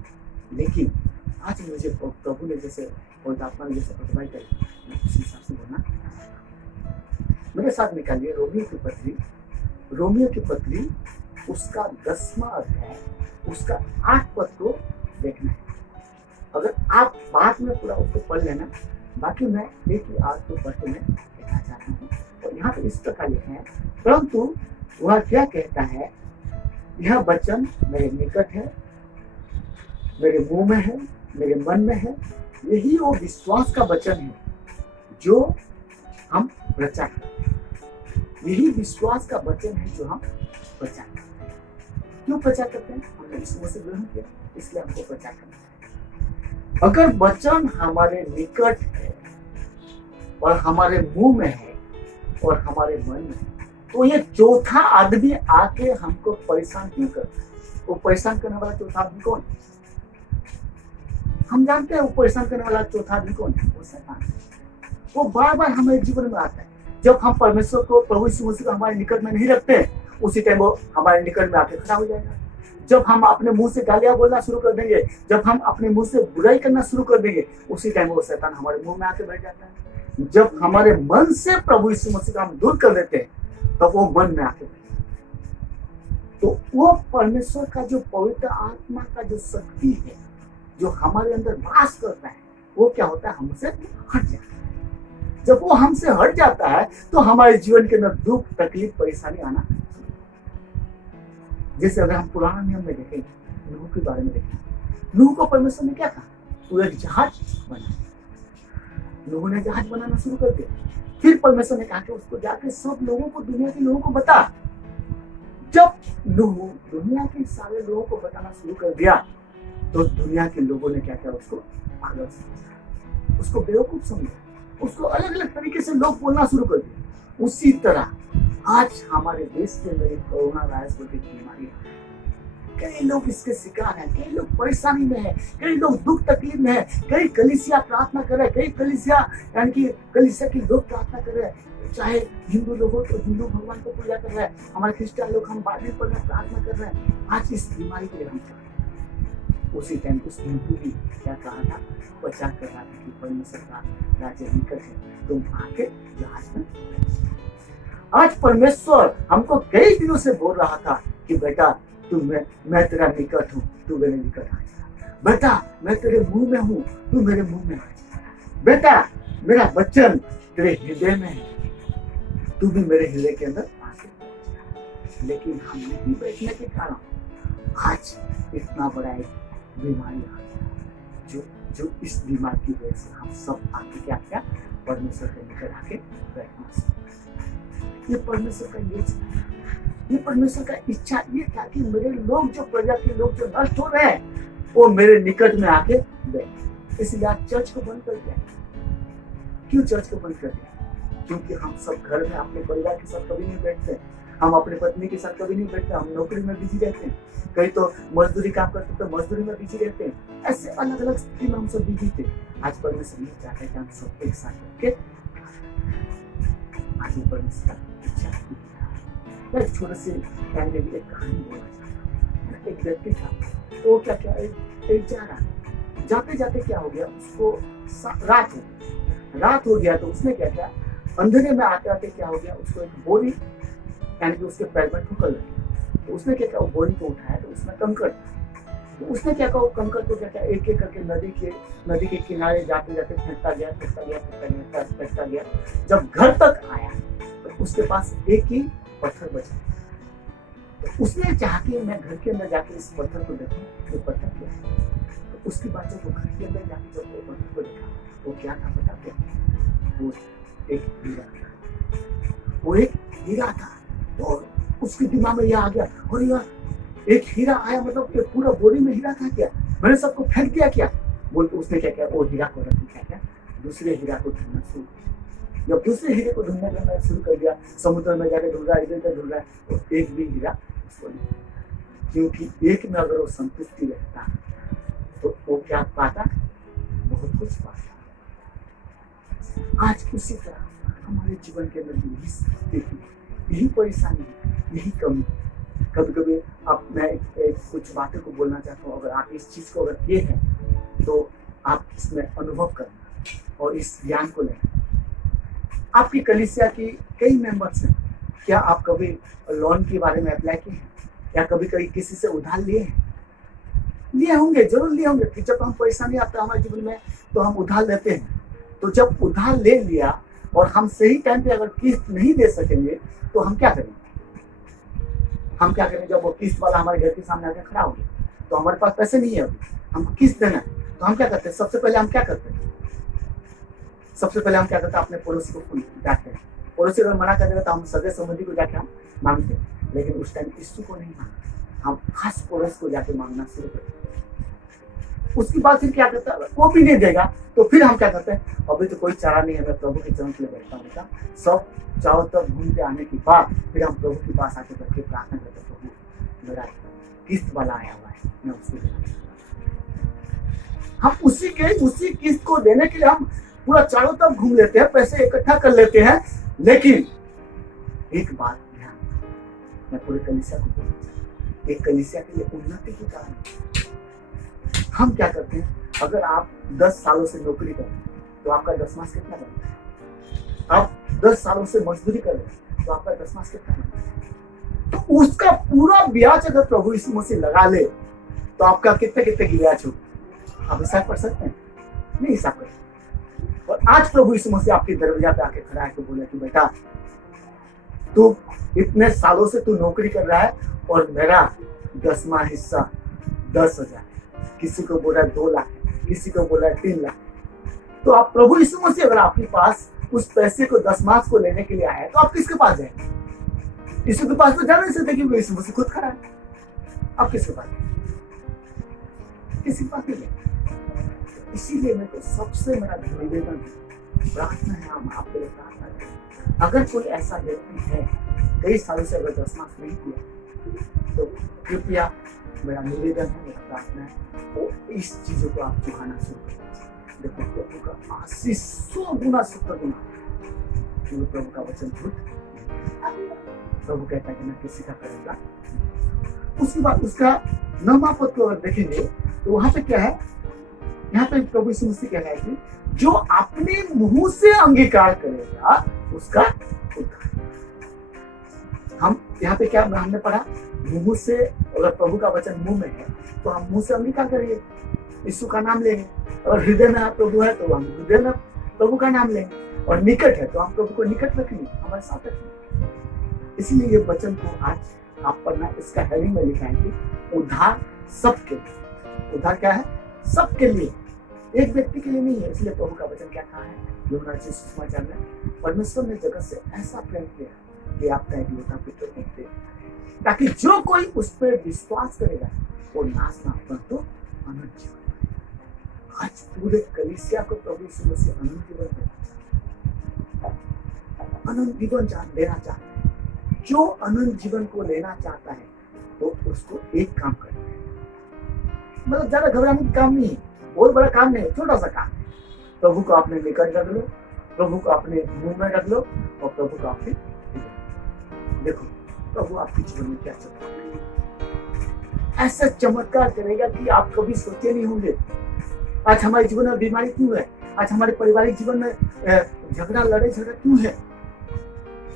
लेकिन आज मुझे प्रभु ने जैसे और आत्मा ने जैसे अगुवाई करी, मैं उस हिसाब से बोलना। मेरे साथ निकालिए रोमियो की पत्री उसका 10वां अध्याय उसका 8 पद को देखना है। अगर आप बाद में पूरा उसको पढ़ लेना, बाकी मैं एक ही आज को पढ़ के मैं कहना चाहता हूँ। और यहाँ पे इस प्रकार लिखा है, परंतु वह क्या कहता है, यह वचन मेरे निकट है, मेरे मुंह में है, मेरे मन में है, यही वो विश्वास का वचन है जो हम प्रचार करते हैं। यही विश्वास का वचन है जो हम प्रचार करते हैं। क्यों प्रचार करते हैं? हमने यीशु मसीह ग्रहण किया, इसलिए हमको प्रचार करना है। अगर वचन हमारे निकट है और हमारे मुंह में है और हमारे मन में है, तो ये चौथा आदमी आके हमको परेशान क्यों करता है? वो परेशान करने वाला चौथा आदमी कौन है? हम जानते हैं वो परेशान करने वाला चौथा आदमी कौन है? वो शैतान है। वो बार बार हमारे जीवन में आता है। जब हम परमेश्वर को, प्रभु यीशु मसीह को हमारे निकट में नहीं रखते हैं, उसी टाइम वो हमारे निकट में आके खड़ा हो जाएगा। जब हम अपने मुंह से गालियां बोलना शुरू कर देंगे, जब हम अपने मुंह से बुराई करना शुरू कर देंगे, उसी टाइम वो शैतान हमारे मुंह में आके बैठ जाता है। जब हमारे मन से प्रभु यीशु मसीह को हम दूर कर देते हैं, तब वो मन में आके बैठ जाता है। तो वो परमेश्वर का जो पवित्र आत्मा का जो शक्ति है, जो हमारे अंदर वास करता है, वो क्या होता है? हमसे हट जाता है। जब वो हमसे हट जाता है तो हमारे जीवन के अंदर दुख, तकलीफ, परेशानी आना। जैसे अगर हम पुराना नियम में देखें, नूह के बारे में देखें, नूह को परमेश्वर ने क्या कहा? तू एक जहाज बना। नूह ने जहाज बनाना शुरू कर दिया। फिर परमेश्वर ने कहा कि उसको जाके सब लोगों को, दुनिया के लोगों को बता। जब नूह दुनिया के सारे लोगों को बताना शुरू कर दिया, तो दुनिया के लोगों ने क्या किया? उसको पागल समझा, उसको बेवकूफ समझा, उसको अलग अलग तरीके से लोग बोलना शुरू कर दिया। उसी तरह आज हमारे देश के अंदर एक कोरोना वायरस बोलते बीमारी है। कई लोग इसके शिकार हैं, कई लोग परेशानी में हैं, कई लोग दुख तकलीफ में हैं, कई कलीसिया प्रार्थना कर रहे हैं, कई कलीसिया यानी कि कलीसिया के लोग प्रार्थना कर रहे हैं। चाहे हिंदू लोग हो तो हिंदू भगवान को पूजा कर रहे हैं, हमारे क्रिश्चियन लोग हम बाइबल पढ़ रहे हैं, प्रार्थना कर रहे हैं। आज इस बीमारी के लिए हम कर रहे हैं। उसी टाइम उस हिंदू भी क्या कहा था? प्रचार कर रहा था कि परमेश्वर का राज्य निकट है, तुम आके जहाज में। आज परमेश्वर हमको कई दिनों से बोल रहा था कि बेटा मैं तेरा निकट हूँ, तू मेरे निकट आ जा। बेटा मैं तेरे मुंह में हूँ, तू मेरे मुंह में आ जा। बेटा मेरा वचन तेरे हृदय में है, तू भी मेरे हृदय के अंदर आके बैठ जा। लेकिन हम नहीं बैठने के कारण आज इतना बड़ा एक बीमारी आ गया, जो इस बीमारी की वजह से हम सब आके क्या किया? परमेश्वर के निकट आके बैठना। ये परमेश्वर का ये परमेश्वर का इच्छा ये था कि मेरे लोग, जो प्रजा के लोग जो नष्ट हो रहे हैं, वो मेरे निकट में आके बैठे। इसलिए आज चर्च को बंद कर दिया। क्यों चर्च को बंद कर दिया? क्योंकि हम सब घर में अपने परिवार के साथ कभी नहीं बैठते, हम अपने पत्नी के साथ कभी नहीं बैठते, हम नौकरी में बिजी रहते हैं, कहीं तो मजदूरी काम करते तो मजदूरी में बिजी रहते हैं। ऐसे अलग अलग स्थिति में हम सब बिजी थे। आज परमेश्वर ये चाहते हैं कि हम सब एक साथ बैठ के आज परमेश्वर एक छोटे से टाइम में भी एक कहानी बोलना चाहता हूँ। एक व्यक्ति था, तो क्या क्या एक जा रहा, जाते जाते क्या हो गया, उसको रात हो गया। तो उसने क्या किया? अंधेरे में आते आते क्या हो गया, उसको एक बोरी यानी कि उसके पैर में ठुकर लगी। तो उसने क्या किया? वो बोरी को उठाया तो उसमें कंकड़। तो उसने क्या कहा? कंकड़ को क्या किया? एक एक करके नदी के किनारे जाते जाते फेंकता गया। जब घर तक आया तो उसके पास एक ही पत्थर बचा। तो उसने चाहा कि मैं घर के अंदर जाके इस पत्थर को देखूं, ये पत्थर क्या है। तो उसकी बात जब वो घर के अंदर जाके जब वो पत्थर को देखा, वो क्या था पता क्या? वो एक हीरा था। वो एक हीरा था। और उसके दिमाग में यह आ गया, और यार एक हीरा आया, मतलब ये पूरा बोरी में हीरा था क्या? मैंने सबको फेंक दिया क्या? बोल तो उसने क्या किया? वो हीरा को रख क्या दूसरे हीरा को ढूंढना शुरू। जब दूसरे हीरे को ढूंढना शुरू कर दिया, समुद्र में जाके ढूंढ रहा है, इधर ढूंढ रहा है, तो एक भी हीरा उसको नहीं। क्योंकि एक में अगर वो संतुष्टि रहता तो वो क्या पाता? बहुत कुछ पाता। आज उसी तरह हमारे जीवन के अंदर यही स्थिति, यही परेशानी, यही कमी। कभी कभी अब मैं कुछ बातों को बोलना चाहता हूँ। अगर आप इस चीज को अगर किए हैं तो आप इसमें अनुभव करना और इस ज्ञान को लेना। आपकी कलीसिया की कई मेंबर्स हैं, क्या आप कभी लोन के बारे में अप्लाई किए हैं? या कभी किसी से उधार लिए हैं? लिए होंगे, जरूर लिए होंगे। कि जब हम परेशानी आता है हमारे जीवन में तो हम उधार लेते हैं। तो जब उधार ले लिया और हम सही टाइम पे अगर किस्त नहीं दे सकेंगे तो हम क्या करेंगे? जब वो किस्त वाला हमारे घर के सामने आकर खड़ा हो गया तो हमारे पास पैसे नहीं है, अभी हमको किस्त देना है, तो हम क्या करते हैं? सबसे पहले हम क्या करते हैं? अपने पड़ोसी को डांटते हैं। पड़ोसी अगर मना कर देगा तो हम सगे संबंधी को जाके हम मांगते हैं। लेकिन उस टाइम यीशु को नहीं मांगते, हम खास पड़ोस को जाके मांगना शुरू करते हैं। उसके बाद फिर क्या करता है, वो भी नहीं देगा तो फिर हम क्या करते हैं, अभी तो कोई चारा नहीं है, मैं प्रभु के चरण के लिए बैठता हूँ। सब चारों तरफ घूम के आने के बाद फिर हम प्रभु के पास आके बैठ के प्रार्थना करते हैं, प्रभु मेरा किस्त वाला आया हुआ है, मैं उसको देना चाहता हूं। हम उसी किस्त को देने के लिए हम पूरा चारों तरफ घूम लेते हैं, पैसे इकट्ठा कर लेते हैं। लेकिन एक बात ध्यान, मैं पूरे कलीसिया को बोलना चाहता हूं, एक कलीसिया के लिए उन्नति के कारण हम क्या करते हैं, अगर आप 10 सालों से नौकरी कर रहे हैं तो आपका दसमास कितना बनता है? आप 10 सालों से मजदूरी कर रहे हैं तो आपका दसमास कितना बनता है? तो उसका पूरा ब्याज अगर प्रभु यीशु मसीह लगा ले तो आपका कितने की ब्याज होगा? आप हिसाब कर सकते हैं? नहीं हिसाब कर सकते। और आज प्रभु यीशु मसीह आपके दरवाजा पे आके खड़ा है तो बोले कि बेटा तू इतने सालों से तू नौकरी कर रहा है और मेरा 10वां हिस्सा 10,000, किसी को बोला 2 लाख, किसी को बोला 3 लाख। तो आप प्रभु यीशु मसीह अगर आपके पास उस पैसे को 10 को लेने के लिए आया तो आप किसके पास जाएंगे? यीशु के पास तो जा नहीं सकते क्योंकि यीशु मसीह खुद खड़ा है। आप किसके पास जाएंगे? किसी के पास नहीं जाएंगे। इसीलिए मैं तो सबसे मेरा निवेदन है, प्रार्थना है, हम आपके लिए प्रार्थना करें। अगर कोई ऐसा व्यक्ति है कई सालों से अगर 10 नहीं किया तो कृपया मेरा निवेदन है, मेरा प्रार्थना है, वो इस चीजों को आप चुकाना शुरू करें। देखो प्रभु का आशीष 100 गुना 70 गुना, क्योंकि प्रभु का वचन झूठ, प्रभु कहता है कि मैं किसी का करूंगा। उसके बाद उसका 9वां पद को अगर देखेंगे तो वहां पे क्या है, यहाँ पे प्रभु यीशु मसीह कह रहा है कि जो अपने मुंह से अंगीकार करेगा उसका उद्धार। हम यहाँ पे क्या हमने पढ़ा, मुंह से अगर प्रभु का वचन मुंह में है तो हम मुंह से अंगीकार करेंगे, यीशु का नाम लेंगे। और हृदय में प्रभु है तो हम हृदय में प्रभु का नाम लेंगे, और निकट है तो हम प्रभु को निकट रखेंगे, हमारे साथ रखेंगे। इसलिए ये वचन को आज आप पढ़ना, इसका हेडिंग में लिखा है कि उद्धार सबके लिए। उद्धार क्या है? सबके लिए, एक व्यक्ति के लिए नहीं है। इसलिए प्रभु का वचन क्या कहा है यूहन्ना सुसमाचार में, परमेश्वर ने जगत से ऐसा प्रेम किया कि आपका एक लौता पुत्र दे, ताकि जो कोई उस पर विश्वास करेगा वो नाश ना परंतु अनंत जीवन पाए। आज पूरे कलीसिया को प्रभु यीशु मसीह अनंत जीवन देना, अनंत जीवन देना चाहता है। जो अनंत जीवन को लेना चाहता है तो उसको एक काम करना है, मतलब ज्यादा घबराने का काम नहीं है, बहुत बड़ा काम नहीं है, छोटा सा काम है। प्रभु को अपने निकट रख लो, प्रभु को अपने मुंह में रख लो और प्रभु को अपने देखो प्रभु आपके जीवन में क्या चल रहा है। ऐसा चमत्कार करेगा कि आप कभी सोचे नहीं होंगे। आज हमारे जीवन में बीमारी क्यों है? आज हमारे पारिवारिक जीवन में झगड़ा क्यों है?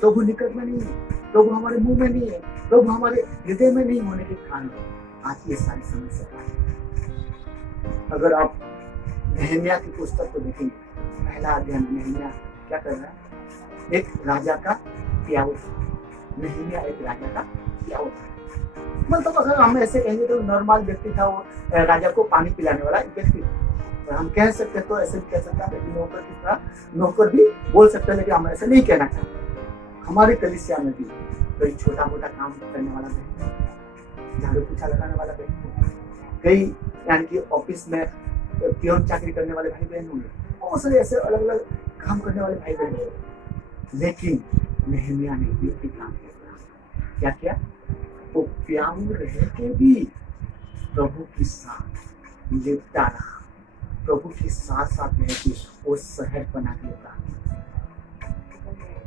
प्रभु निकट में नहीं है, प्रभु हमारे मुंह में नहीं है, प्रभु हमारे हृदय में नहीं होने के कारण आज ये सारी समस्या है। अगर आप नहम्याह की पुस्तक को देखेंगे, पहला अध्याय में नहम्याह क्या कर रहा है? एक राजा का प्याऊ था। नहम्याह एक राजा का प्याऊ था, मतलब अगर हम ऐसे कहेंगे तो नॉर्मल व्यक्ति था, वो राजा को पानी पिलाने वाला व्यक्ति था। हम कह सकते तो ऐसे भी कह सकते हैं, लेकिन नौकर की तरह नौकर भी बोल सकते हैं, लेकिन हम ऐसे नहीं कहना चाहते। हमारे कलीसिया में भी कई छोटा मोटा काम करने वाला व्यक्ति, झाड़ू पोछा लगाने वाला व्यक्ति, कई यानी कि ऑफिस में प्योन चाकरी करने वाले भाई बहन होंगे, बहुत सारे ऐसे अलग अलग काम करने वाले भाई बहन होंगे। लेकिन नहम्याह ने एक काम किया, क्या? वो प्याऊ रह के भी प्रभु के साथ लिपटा रहा, प्रभु के साथ साथ रह के वो शहर बना के प्रार्थना,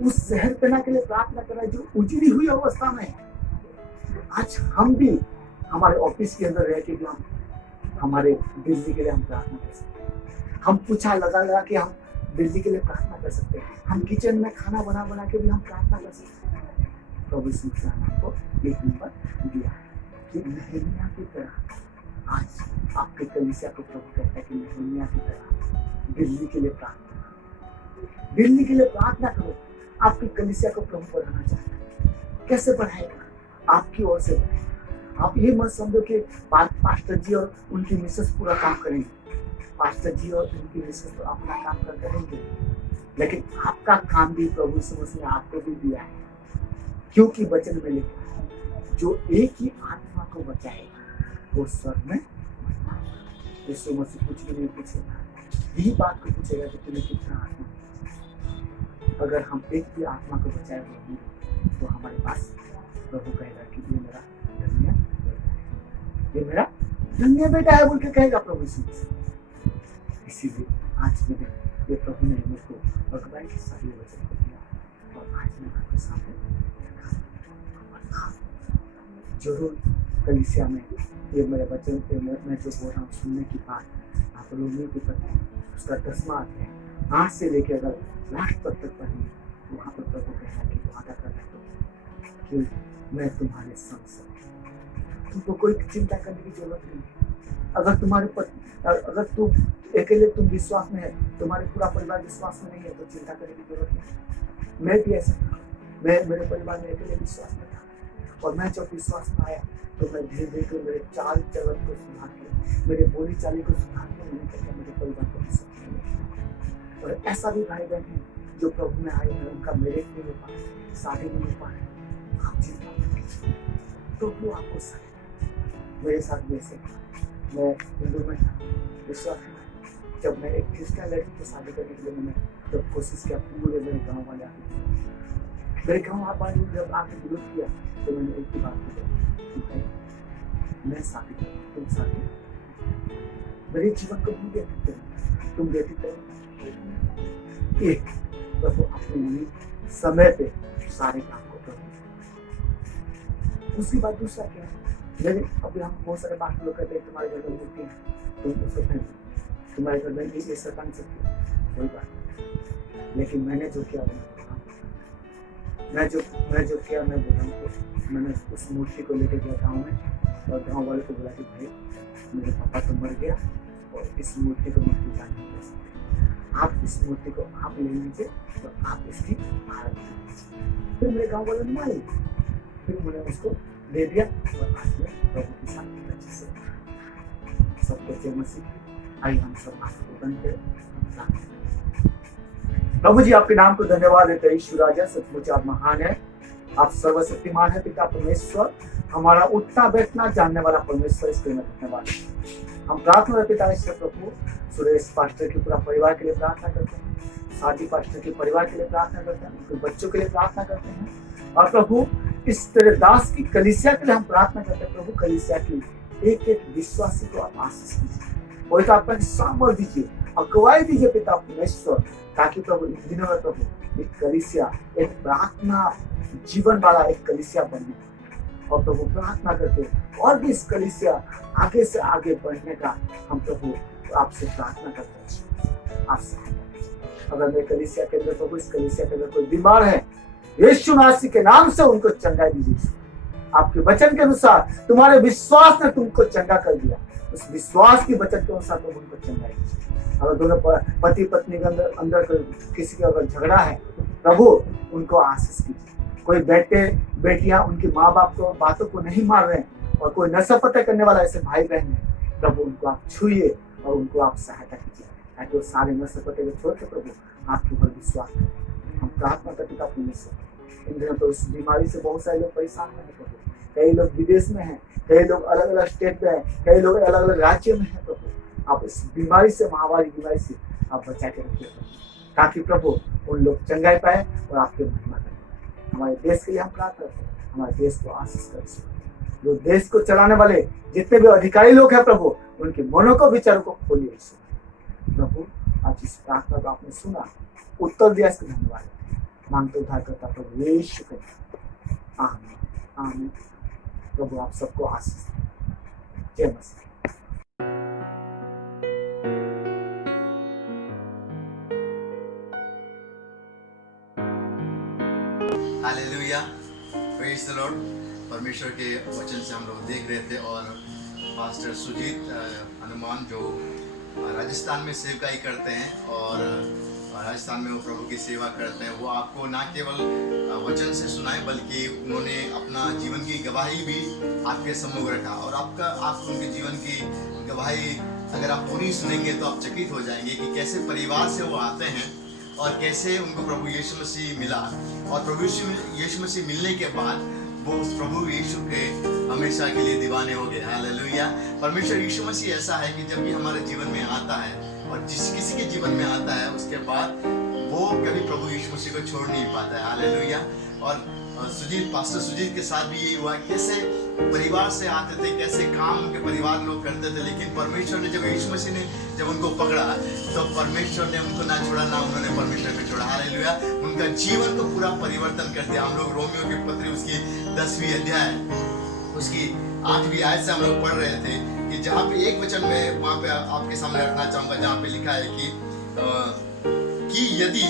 उस शहर बना के लिए प्रार्थना कर रहा है जो उजड़ी हुई अवस्था में है। आज हम भी हमारे ऑफिस के अंदर रह के भी हम हमारे बिजली के लिए हम प्रार्थना कर सकते हैं। हम पूछा लगा के हम बिजली के लिए प्रार्थना कर सकते हैं। हम किचन में खाना बना के भी हम प्रार्थना कर सकते हैं। प्रभु यीशु मसीह ने आपको एक नंबर दिया है कि नहम्याह की तरह आज आपके कलीसिया को प्रभु कहता है कि नहम्याह की तरह बिजली के लिए प्रार्थना करो, बिजली के लिए प्रार्थना करो। आपकी कलीसिया को प्रभु बढ़ाना चाहता है, कैसे बढ़ाएगा? आपकी ओर से बढ़ाएगा। आप ये मत समझो कि पास्टर जी और उनकी मिसेस पूरा काम करेंगे, पास्टर जी और उनकी मिसेस तो अपना काम कर करेंगे, लेकिन आपका काम भी प्रभु यीशु मसीह ने आपको भी दिया है, क्योंकि वचन में लिखा है जो एक ही आत्मा को बचाएगा वो स्वर्ग में। यीशु मसीह कुछ भी नहीं पूछेगा, यही बात को पूछेगा कि तूने कितना आत्मा। अगर हम एक भी आत्मा को बचाए तो हमारे पास प्रभु कहेगा कि ये मेरा धन्य बेटा है, ये मेरा धन्य बेटा है बोल के कहेगा प्रभु यीशु मसीह। इसीलिए आज मेरे ये प्रभु ने मेरे को अगुवाई के सारे वचन को दिया और आज मैं आपके सामने जरूर कलीसिया में ये मेरे वचन मैं जो बोल रहा हूँ सुनने की बात आप लोगों को पता है। उसका 10वां अध्याय 8 से लेकर अगर लास्ट पद तक पढ़ेंगे वहाँ पर प्रभु कहना कि वादा कर रहे हो कि मैं तुम्हारे संग संग, तुमको कोई चिंता करने की जरूरत नहीं। अगर तुम्हारे अगर तुम अकेले तुम विश्वास में है, तुम्हारे पूरा परिवार विश्वास में नहीं है तो चिंता करने की जरूरत नहीं। मैं भी ऐसा था, मैं मेरे परिवार में अकेले विश्वास में था और मैं जब विश्वास में आया तो मैं धीरे धीरे मेरे चाल चलन को सुधार के, मेरे बोली चाली को सुधार के मैंने कहता मेरे परिवार को विश्वास में। और ऐसा भी भाई बहन है जो प्रभु में आए हैं, उनका मेरे नहीं हो पाए, शादी नहीं हो पाए, आप चिंता मत कीजिए, प्रभु आपको सहायता। मेरे साथ वैसे मैं हिंदू में था, विश्वास में जब मैं एक क्रिश्चियन लड़की को शादी करने के लिए मैंने जब कोशिश किया, पूरे मेरे गाँव वाले आके, मेरे गाँव वाले जब आके विरोध किया तो मैंने एक ही बात की, भाई मैं शादी करूँ, तुम शादी, मेरे जीवन को तुम व्यतीत करो, तुम व्यतीत करो। एक प्रभु अपने समय पे सारे काम को करो। उसकी बात दूसरा क्या है, मेरे अभी हम बहुत सारे बात लोग कहते हैं तुम्हारे घर में मूर्ति है, तुम उसको फेंक, तुम्हारे घर में ये ऐसा नहीं सकती, कोई बात नहीं। लेकिन मैंने जो किया मैं जो किया मैं बोला हूँ, मैंने उस मूर्ति को लेकर गया गाँव में और गाँव वाले को बोला कि भाई मेरे पापा तो मर गया और इस मूर्ति को मत पूजा नहीं कर सकते, आप इस मूर्ति को आप ले लीजिए तो आप इसकी आराधना कीजिए। फिर मेरे गाँव वाले ने मान लिया, फिर मैंने उसको दे दिया और आज में प्रभु के साथ अच्छे से सबको जय मसीह। आइए हम सब आंखों को बंद करें। प्रभु जी आपके नाम को धन्यवाद देते हैं। यीशु राजा सचमुच आप महान है, आप सर्वशक्तिमान है पिता परमेश्वर, हमारा उठना बैठना जानने वाला परमेश्वर, इसके लिए धन्यवाद। हम प्रार्थना करते पिता ईश्वर प्रभु सुरेश पास्टर के पूरा परिवार के लिए प्रार्थना करते हैं, साथी पास्टर के परिवार के लिए प्रार्थना करते हैं, उनके बच्चों के लिए प्रार्थना करते हैं और प्रभु इस तेरे दास की कलीसिया के लिए हम प्रार्थना करते हैं। प्रभु कलीसिया की एक एक विश्वासी को आप आशीष दीजिए, वो एक आपका सामर्थ्य दीजिए, अगुवाई दीजिए पिता परमेश्वर, ताकि प्रभु इन दिनों में प्रभु एक कलीसिया, एक प्रार्थना जीवन वाला एक कलीसिया बने और प्रभु प्रार्थना करके और भी इस कलीसिया आगे से आगे बढ़ने का हम प्रभु आपसे प्रार्थना करते हैं। आपसे अगर मैं कलीसिया के अंदर प्रभु इस कलीसिया के अंदर कोई बीमार है, यीशु मसीह के नाम से उनको चंगाई दीजिए। आपके वचन के अनुसार तुम्हारे विश्वास ने तुमको चंगा कर दिया, उस विश्वास के वचन के अनुसार तुम उनको चंगाई दीजिए। अगर दोनों पति पत्नी के अंदर किसी का अगर झगड़ा है प्रभु उनको आशीष कीजिए। कोई बेटे बेटियां उनके माँ बाप को बातों को नहीं मार रहे हैं और कोई नशा पता करने वाला ऐसे भाई बहन है, प्रभु उनको आप छुइए और उनको आप सहायता कीजिए ताकि वो सारे नशा पते को छोड़ के प्रभु आपके ऊपर विश्वास करें। हम प्रार्थना करते हैं परमेश्वर, इन दिनों पर उस बीमारी से बहुत सारे लोग परेशान हैं प्रभु, कई लोग विदेश में हैं, कई लोग अलग अलग स्टेट में हैं, कई लोग अलग अलग राज्य में हैं। प्रभु आप इस बीमारी से, महामारी बीमारी से आप बचा के रखिए ताकि प्रभु उन लोग चंगाई पाए और आपके महिमा करें। हमारे देश के लिए हम प्रार्थना करते हैं, हमारे देश को आशीष करें। जो देश को चलाने वाले जितने भी अधिकारी लोग हैं प्रभु उनके मनों को विचारों को खोलिए प्रभु। आज इस प्रार्थना को आपने सुना, उत्तर दिया, इसका धन्यवाद मांगते उद्धार करता प्रभु यीशु के नाम। आमीन आमीन। प्रभु आप सबको आशीष दें। जय मसीह। Hallelujah, praise the Lord. परमेश्वर के वचन से हम लोग देख रहे थे और पास्टर सुजीत हनुमान जो राजस्थान में सेवकाई करते हैं और राजस्थान में वो प्रभु की सेवा करते हैं, वो आपको ना केवल वचन से सुनाए बल्कि उन्होंने अपना जीवन की गवाही भी आपके सम्मुख रखा और आप उनके जीवन की गवाही अगर आप पूरी सुनेंगे तो आप चकित हो जाएंगे कि कैसे परिवार से वो आते हैं और कैसे उनको प्रभु यीशु मसीह मिला और प्रभु यीशु मसीह मिलने के बाद वो उस प्रभु यीशु के हमेशा के लिए दीवाने हो गए। हालेलुया। परमेश्वर यीशु मसीह ऐसा है कि जब भी हमारे जीवन में आता है और जिस किसी के जीवन में आता है उसके बाद वो कभी प्रभु यीशु मसीह को छोड़ नहीं पाता है। हालेलुया। और पास्टर सुजीत के साथ भी यही हुआ, कैसे परिवार से आते थे, कैसे काम के परिवार लोग करते थे, लेकिन परमेश्वर ने जब यीशु मसीह ने जब उनको पकड़ा तो परमेश्वर ने उनको ना छोड़ा, ना उन्होंने परमेश्वर को छोड़ा। हालेलुया। उनका जीवन को पूरा परिवर्तन कर दिया। हम लोग रोमियो की पत्री उसकी 10वीं अध्याय उसकी 8वीं आयत से हम लोग पढ़ रहे थे कि जहाँ पे एक वचन में वहाँ पे आपके सामने रखना चाहूंगा, जहाँ पे लिखा है कि यदि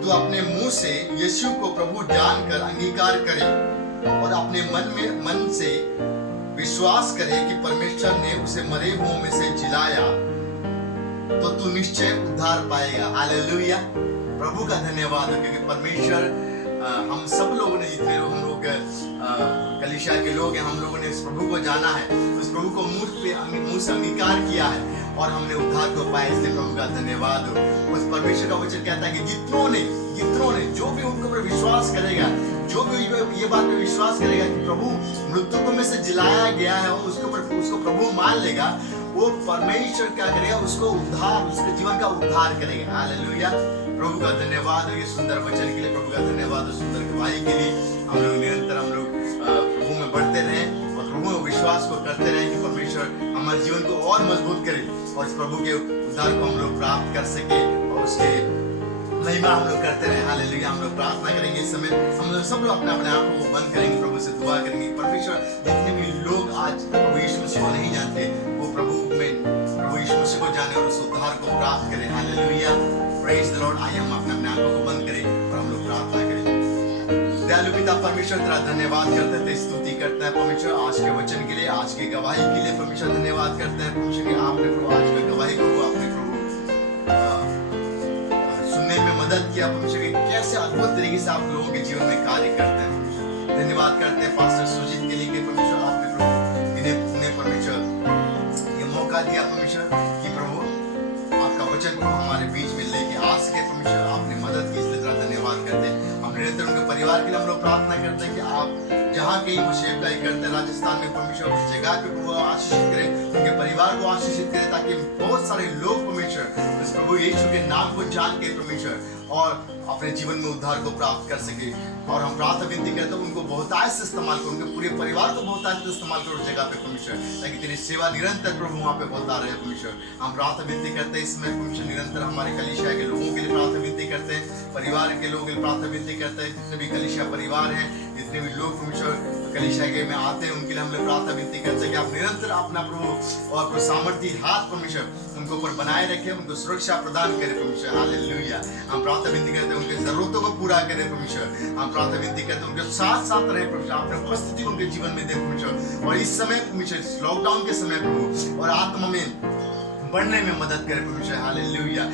तो अपने मुंह से यीशु को प्रभु जानकर अंगीकार करे और अपने मन से विश्वास करे कि परमेश्वर ने उसे मरे हुओं में से जिलाया तो तू निश्चय उद्धार पाएगा। हालेलुया। प्रभु का धन्यवाद हो, क्योंकि परमेश्वर हम सब लोगों ने, जितने लोग हम लोग कलीसिया के लोग हैं, हम लोगों ने उस प्रभु को जाना है, उस प्रभु को मुंह से अंगीकार किया है और हमने उद्धार को पाया। इसलिए प्रभु का धन्यवाद हो। उस परमेश्वर का वचन कहता है कि जितनों ने जो भी उनको पर विश्वास करेगा, जो भी ये बात पे विश्वास करेगा कि प्रभु मृतकों में से जिलाया गया है और उसको प्रभु मान लेगा, वो परमेश्वर क्या करेगा, उसको उद्धार, उसके जीवन का उद्धार करेगा। हालेलुया। प्रभु का धन्यवाद हो ये सुंदर वचन के लिए, प्रभु का धन्यवाद हो सुंदर गवाही के लिए। हम लोग निरंतर प्रभु में बढ़ते रहें और प्रभु में विश्वास को करते रहें कि परमेश्वर हमारे जीवन को और मजबूत करे और इस प्रभु के उद्धार को हम लोग प्राप्त कर सके और उसके महिमा हम लोग करते रहे। हालेलुया। हम लोग प्रार्थना करेंगे इस समय, हम लोग सब लोग अपने आंखों को बंद करेंगे, प्रभु से दुआ करेंगे। परमेश्वर जितने भी लोग आज प्रभु यीशु मसीह को नहीं जानते, वो प्रभु यीशु मसीह को जाने और उस उद्धार को प्राप्त करें। हालेलुया। Praise the Lord. आइए हम अपने आंखों को बंद करें और हम लोग प्रार्थना करें। दयालु पिता परमेश्वर तेरा धन्यवाद करते थे, स्तुति करते हैं परमेश्वर आज के वचन के लिए, आज की गवाही के लिए। परमेश्वर धन्यवाद करते हैं परमेश्वर कि आपने प्रभु आज की गवाही को आपने प्रभु सुनने में मदद किया परमेश्वर कि कैसे अद्भुत तरीके से आप लोगों के जीवन में कार्य करते हैं परमेश्वर। धन्यवाद करते हैं पास्टर सुजीत के लिए कि परमेश्वर आपने प्रभु इन्हें परमेश्वर ये मौका दिया परमेश्वर कि प्रभु आपका वचन को हमारे बीच में लेके आ सके परमेश्वर। आपने मदद की, इसलिए तेरा धन्यवाद करते हैं। हम निरंतर उनके परिवार के लिए हम लोग प्रार्थना करते हैं कि आप जहाँ कहीं वो सेवकाई करते हैं राजस्थान में परमेश्वर उस जगह पे वो आशीषित करें, उनके परिवार को आशीषित करें, ताकि बहुत सारे लोग परमेश्वर इस प्रभु यीशु के नाम को जान के परमेश्वर और अपने जीवन में उद्धार को प्राप्त कर सके। और हम प्रार्थना विनती करते हैं उनको बहुतायत से इस्तेमाल करो, उनके पूरे परिवार को बहुतायत से इस्तेमाल करो उस जगह पे परमेश्वर, ताकि तेरी सेवा निरंतर प्रभु वहाँ पे होता रहे परमेश्वर। हम प्रार्थना विनती करते हैं इसमें परमेश्वर निरंतर हमारे कलीसिया के लोगों के लिए प्रार्थना विनती करते हैं, परिवार के लोगों के लिए प्रार्थना विनती करते हैं। जितने भी कलीसिया परिवार हैं, जितने भी लोग परमेश्वर कलीसिया के में आते हैं, उनके लिए हम लोग प्रार्थना विनती करते हैं कि आप निरंतर अपना प्रभु और सामर्थ्य हाथ परमेश्वर उनको ऊपर बनाए रखे, उनको सुरक्षा प्रदान करे परमेश्वर। हालेलुया। हम प्रार्थना विनती करते हैं उनके जरूरतों को पूरा करे परमेश्वर। हम प्रार्थना विनती करते हैं उनके साथ साथ रहे परमेश्वर, अपने उपस्थिति उनके जीवन में दे परमेश्वर। और इस समय परमेश्वर लॉकडाउन के समय प्रभु और आत्मा में बढ़ने में मदद करे परमेश्वर। हालेलुया।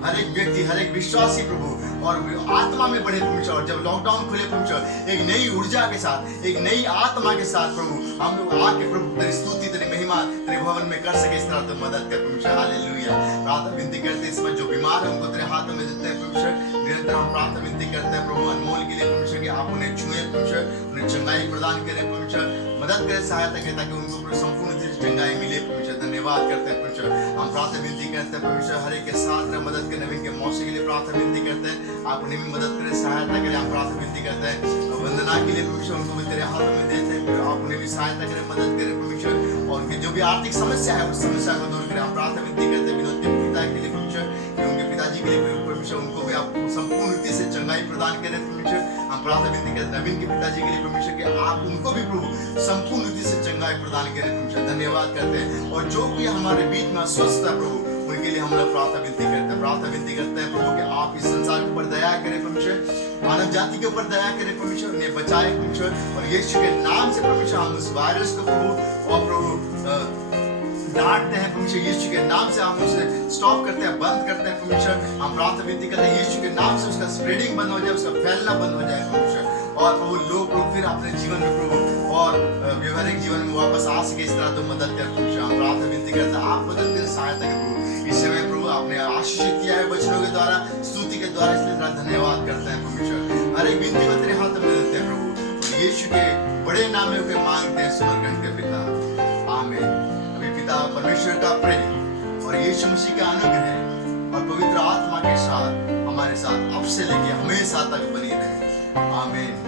हर एक व्यक्ति, हर एक विश्वासी प्रभु और आत्मा में बढ़े परमेश्वर। और जब लॉकडाउन खुले परमेश्वर एक नई ऊर्जा के साथ, एक नई आत्मा के साथ प्रभु हम लोग आके प्रभु तेरी स्तुति, तेरी महिमा तेरे भवन में कर सके, इस तरह तो मदद कर परमेश्वर। हालेलुया। प्रार्थना विनती करते हैं इसमें जो बीमार है उनको तेरे हाथों में देते हैं परमेश्वर। निरंतर हम प्रार्थना विनती करते हैं प्रभु अनमोल के लिए परमेश्वर कि आप उन्हें छुए परमेश्वर, उन्हें चंगाई प्रदान करें परमेश्वर, मदद करें, सहायता करें, ताकि उनको संपूर्ण चंगाई मिले परमेश्वर। धन्यवाद करते हैं परमेश्वर। हम प्रार्थना विनती करते हैं परमेश्वर हर एक के साथ मदद के नवीन के मौसी के लिए प्रार्थना विनती करते हैं, आप उन्हें भी मदद करें, सहायता करें। हम प्रार्थना विनती करते हैं वंदना के लिए परमेश्वर, उनको भी तेरे हाथों में देते हैं, आप उन्हें भी सहायता करें, मदद करें परमेश्वर। और उनकी जो भी आर्थिक समस्या है उस समस्या को दूर करें। हम प्रार्थना विनती करते हैं विनोद के पिता के लिए परमेश्वर, उनके पिताजी के लिए परमेश्वर, उनको भी आप संपूर्ण रीति से चंगाई प्रदान करें परमेश्वर। हम प्रार्थना विनती करते हैं नवीन के पिताजी के लिए परमेश्वर कि आप उनको भी प्रभु संपूर्ण रीति से चंगाई प्रदान करें परमेश्वर। धन्यवाद करते हैं। और जो भी हमारे बीच में अस्वस्थ है प्रभु, उनके लिए हम लोग प्रार्थना विनती करते हैं, प्रार्थना विनती करते हैं प्रभु कि आप इस संसार के ऊपर दया करें परमेश्वर, मानव जाति के ऊपर दया करें परमेश्वर, उन्हें बचाए परमेश्वर। और यीशु के नाम से परमेश्वर हम उस वायरस को प्रभु और प्रभु डांटते हैं परमेश्वर, यीशु के नाम से हम उसे स्टॉप करते हैं, बंद करते हैं परमेश्वर। हम प्रार्थना विनती करते हैं यीशु के नाम से उसका स्प्रेडिंग बंद हो जाए, उसका फैलना बंद हो जाए परमेश्वर। और वो लोग फिर अपने जीवन में प्रभु और व्यवहारिक जीवन में वापस आ सके, इस तरह तो मदद कर परमेश्वर। हम प्रार्थना विनती करते हैं आप मदद करें, सहायता करें प्रभु। इस समय प्रभु आपने आशीषित किया है वचनों के द्वारा, स्तुति के द्वारा, इसलिए तेरा धन्यवाद करते हैं परमेश्वर। हर एक विनती को तेरे हाथ में देते हैं प्रभु। यीशु के बड़े नाम में मांगते हैं स्वर्गन के पिता, आमीन। अभी पिता परमेश्वर का प्रेम और यीशु मसीह का अनुग्रह और पवित्र आत्मा के साथ हमारे साथ अब से लेके हमेशा तक बनी रहे, आमीन।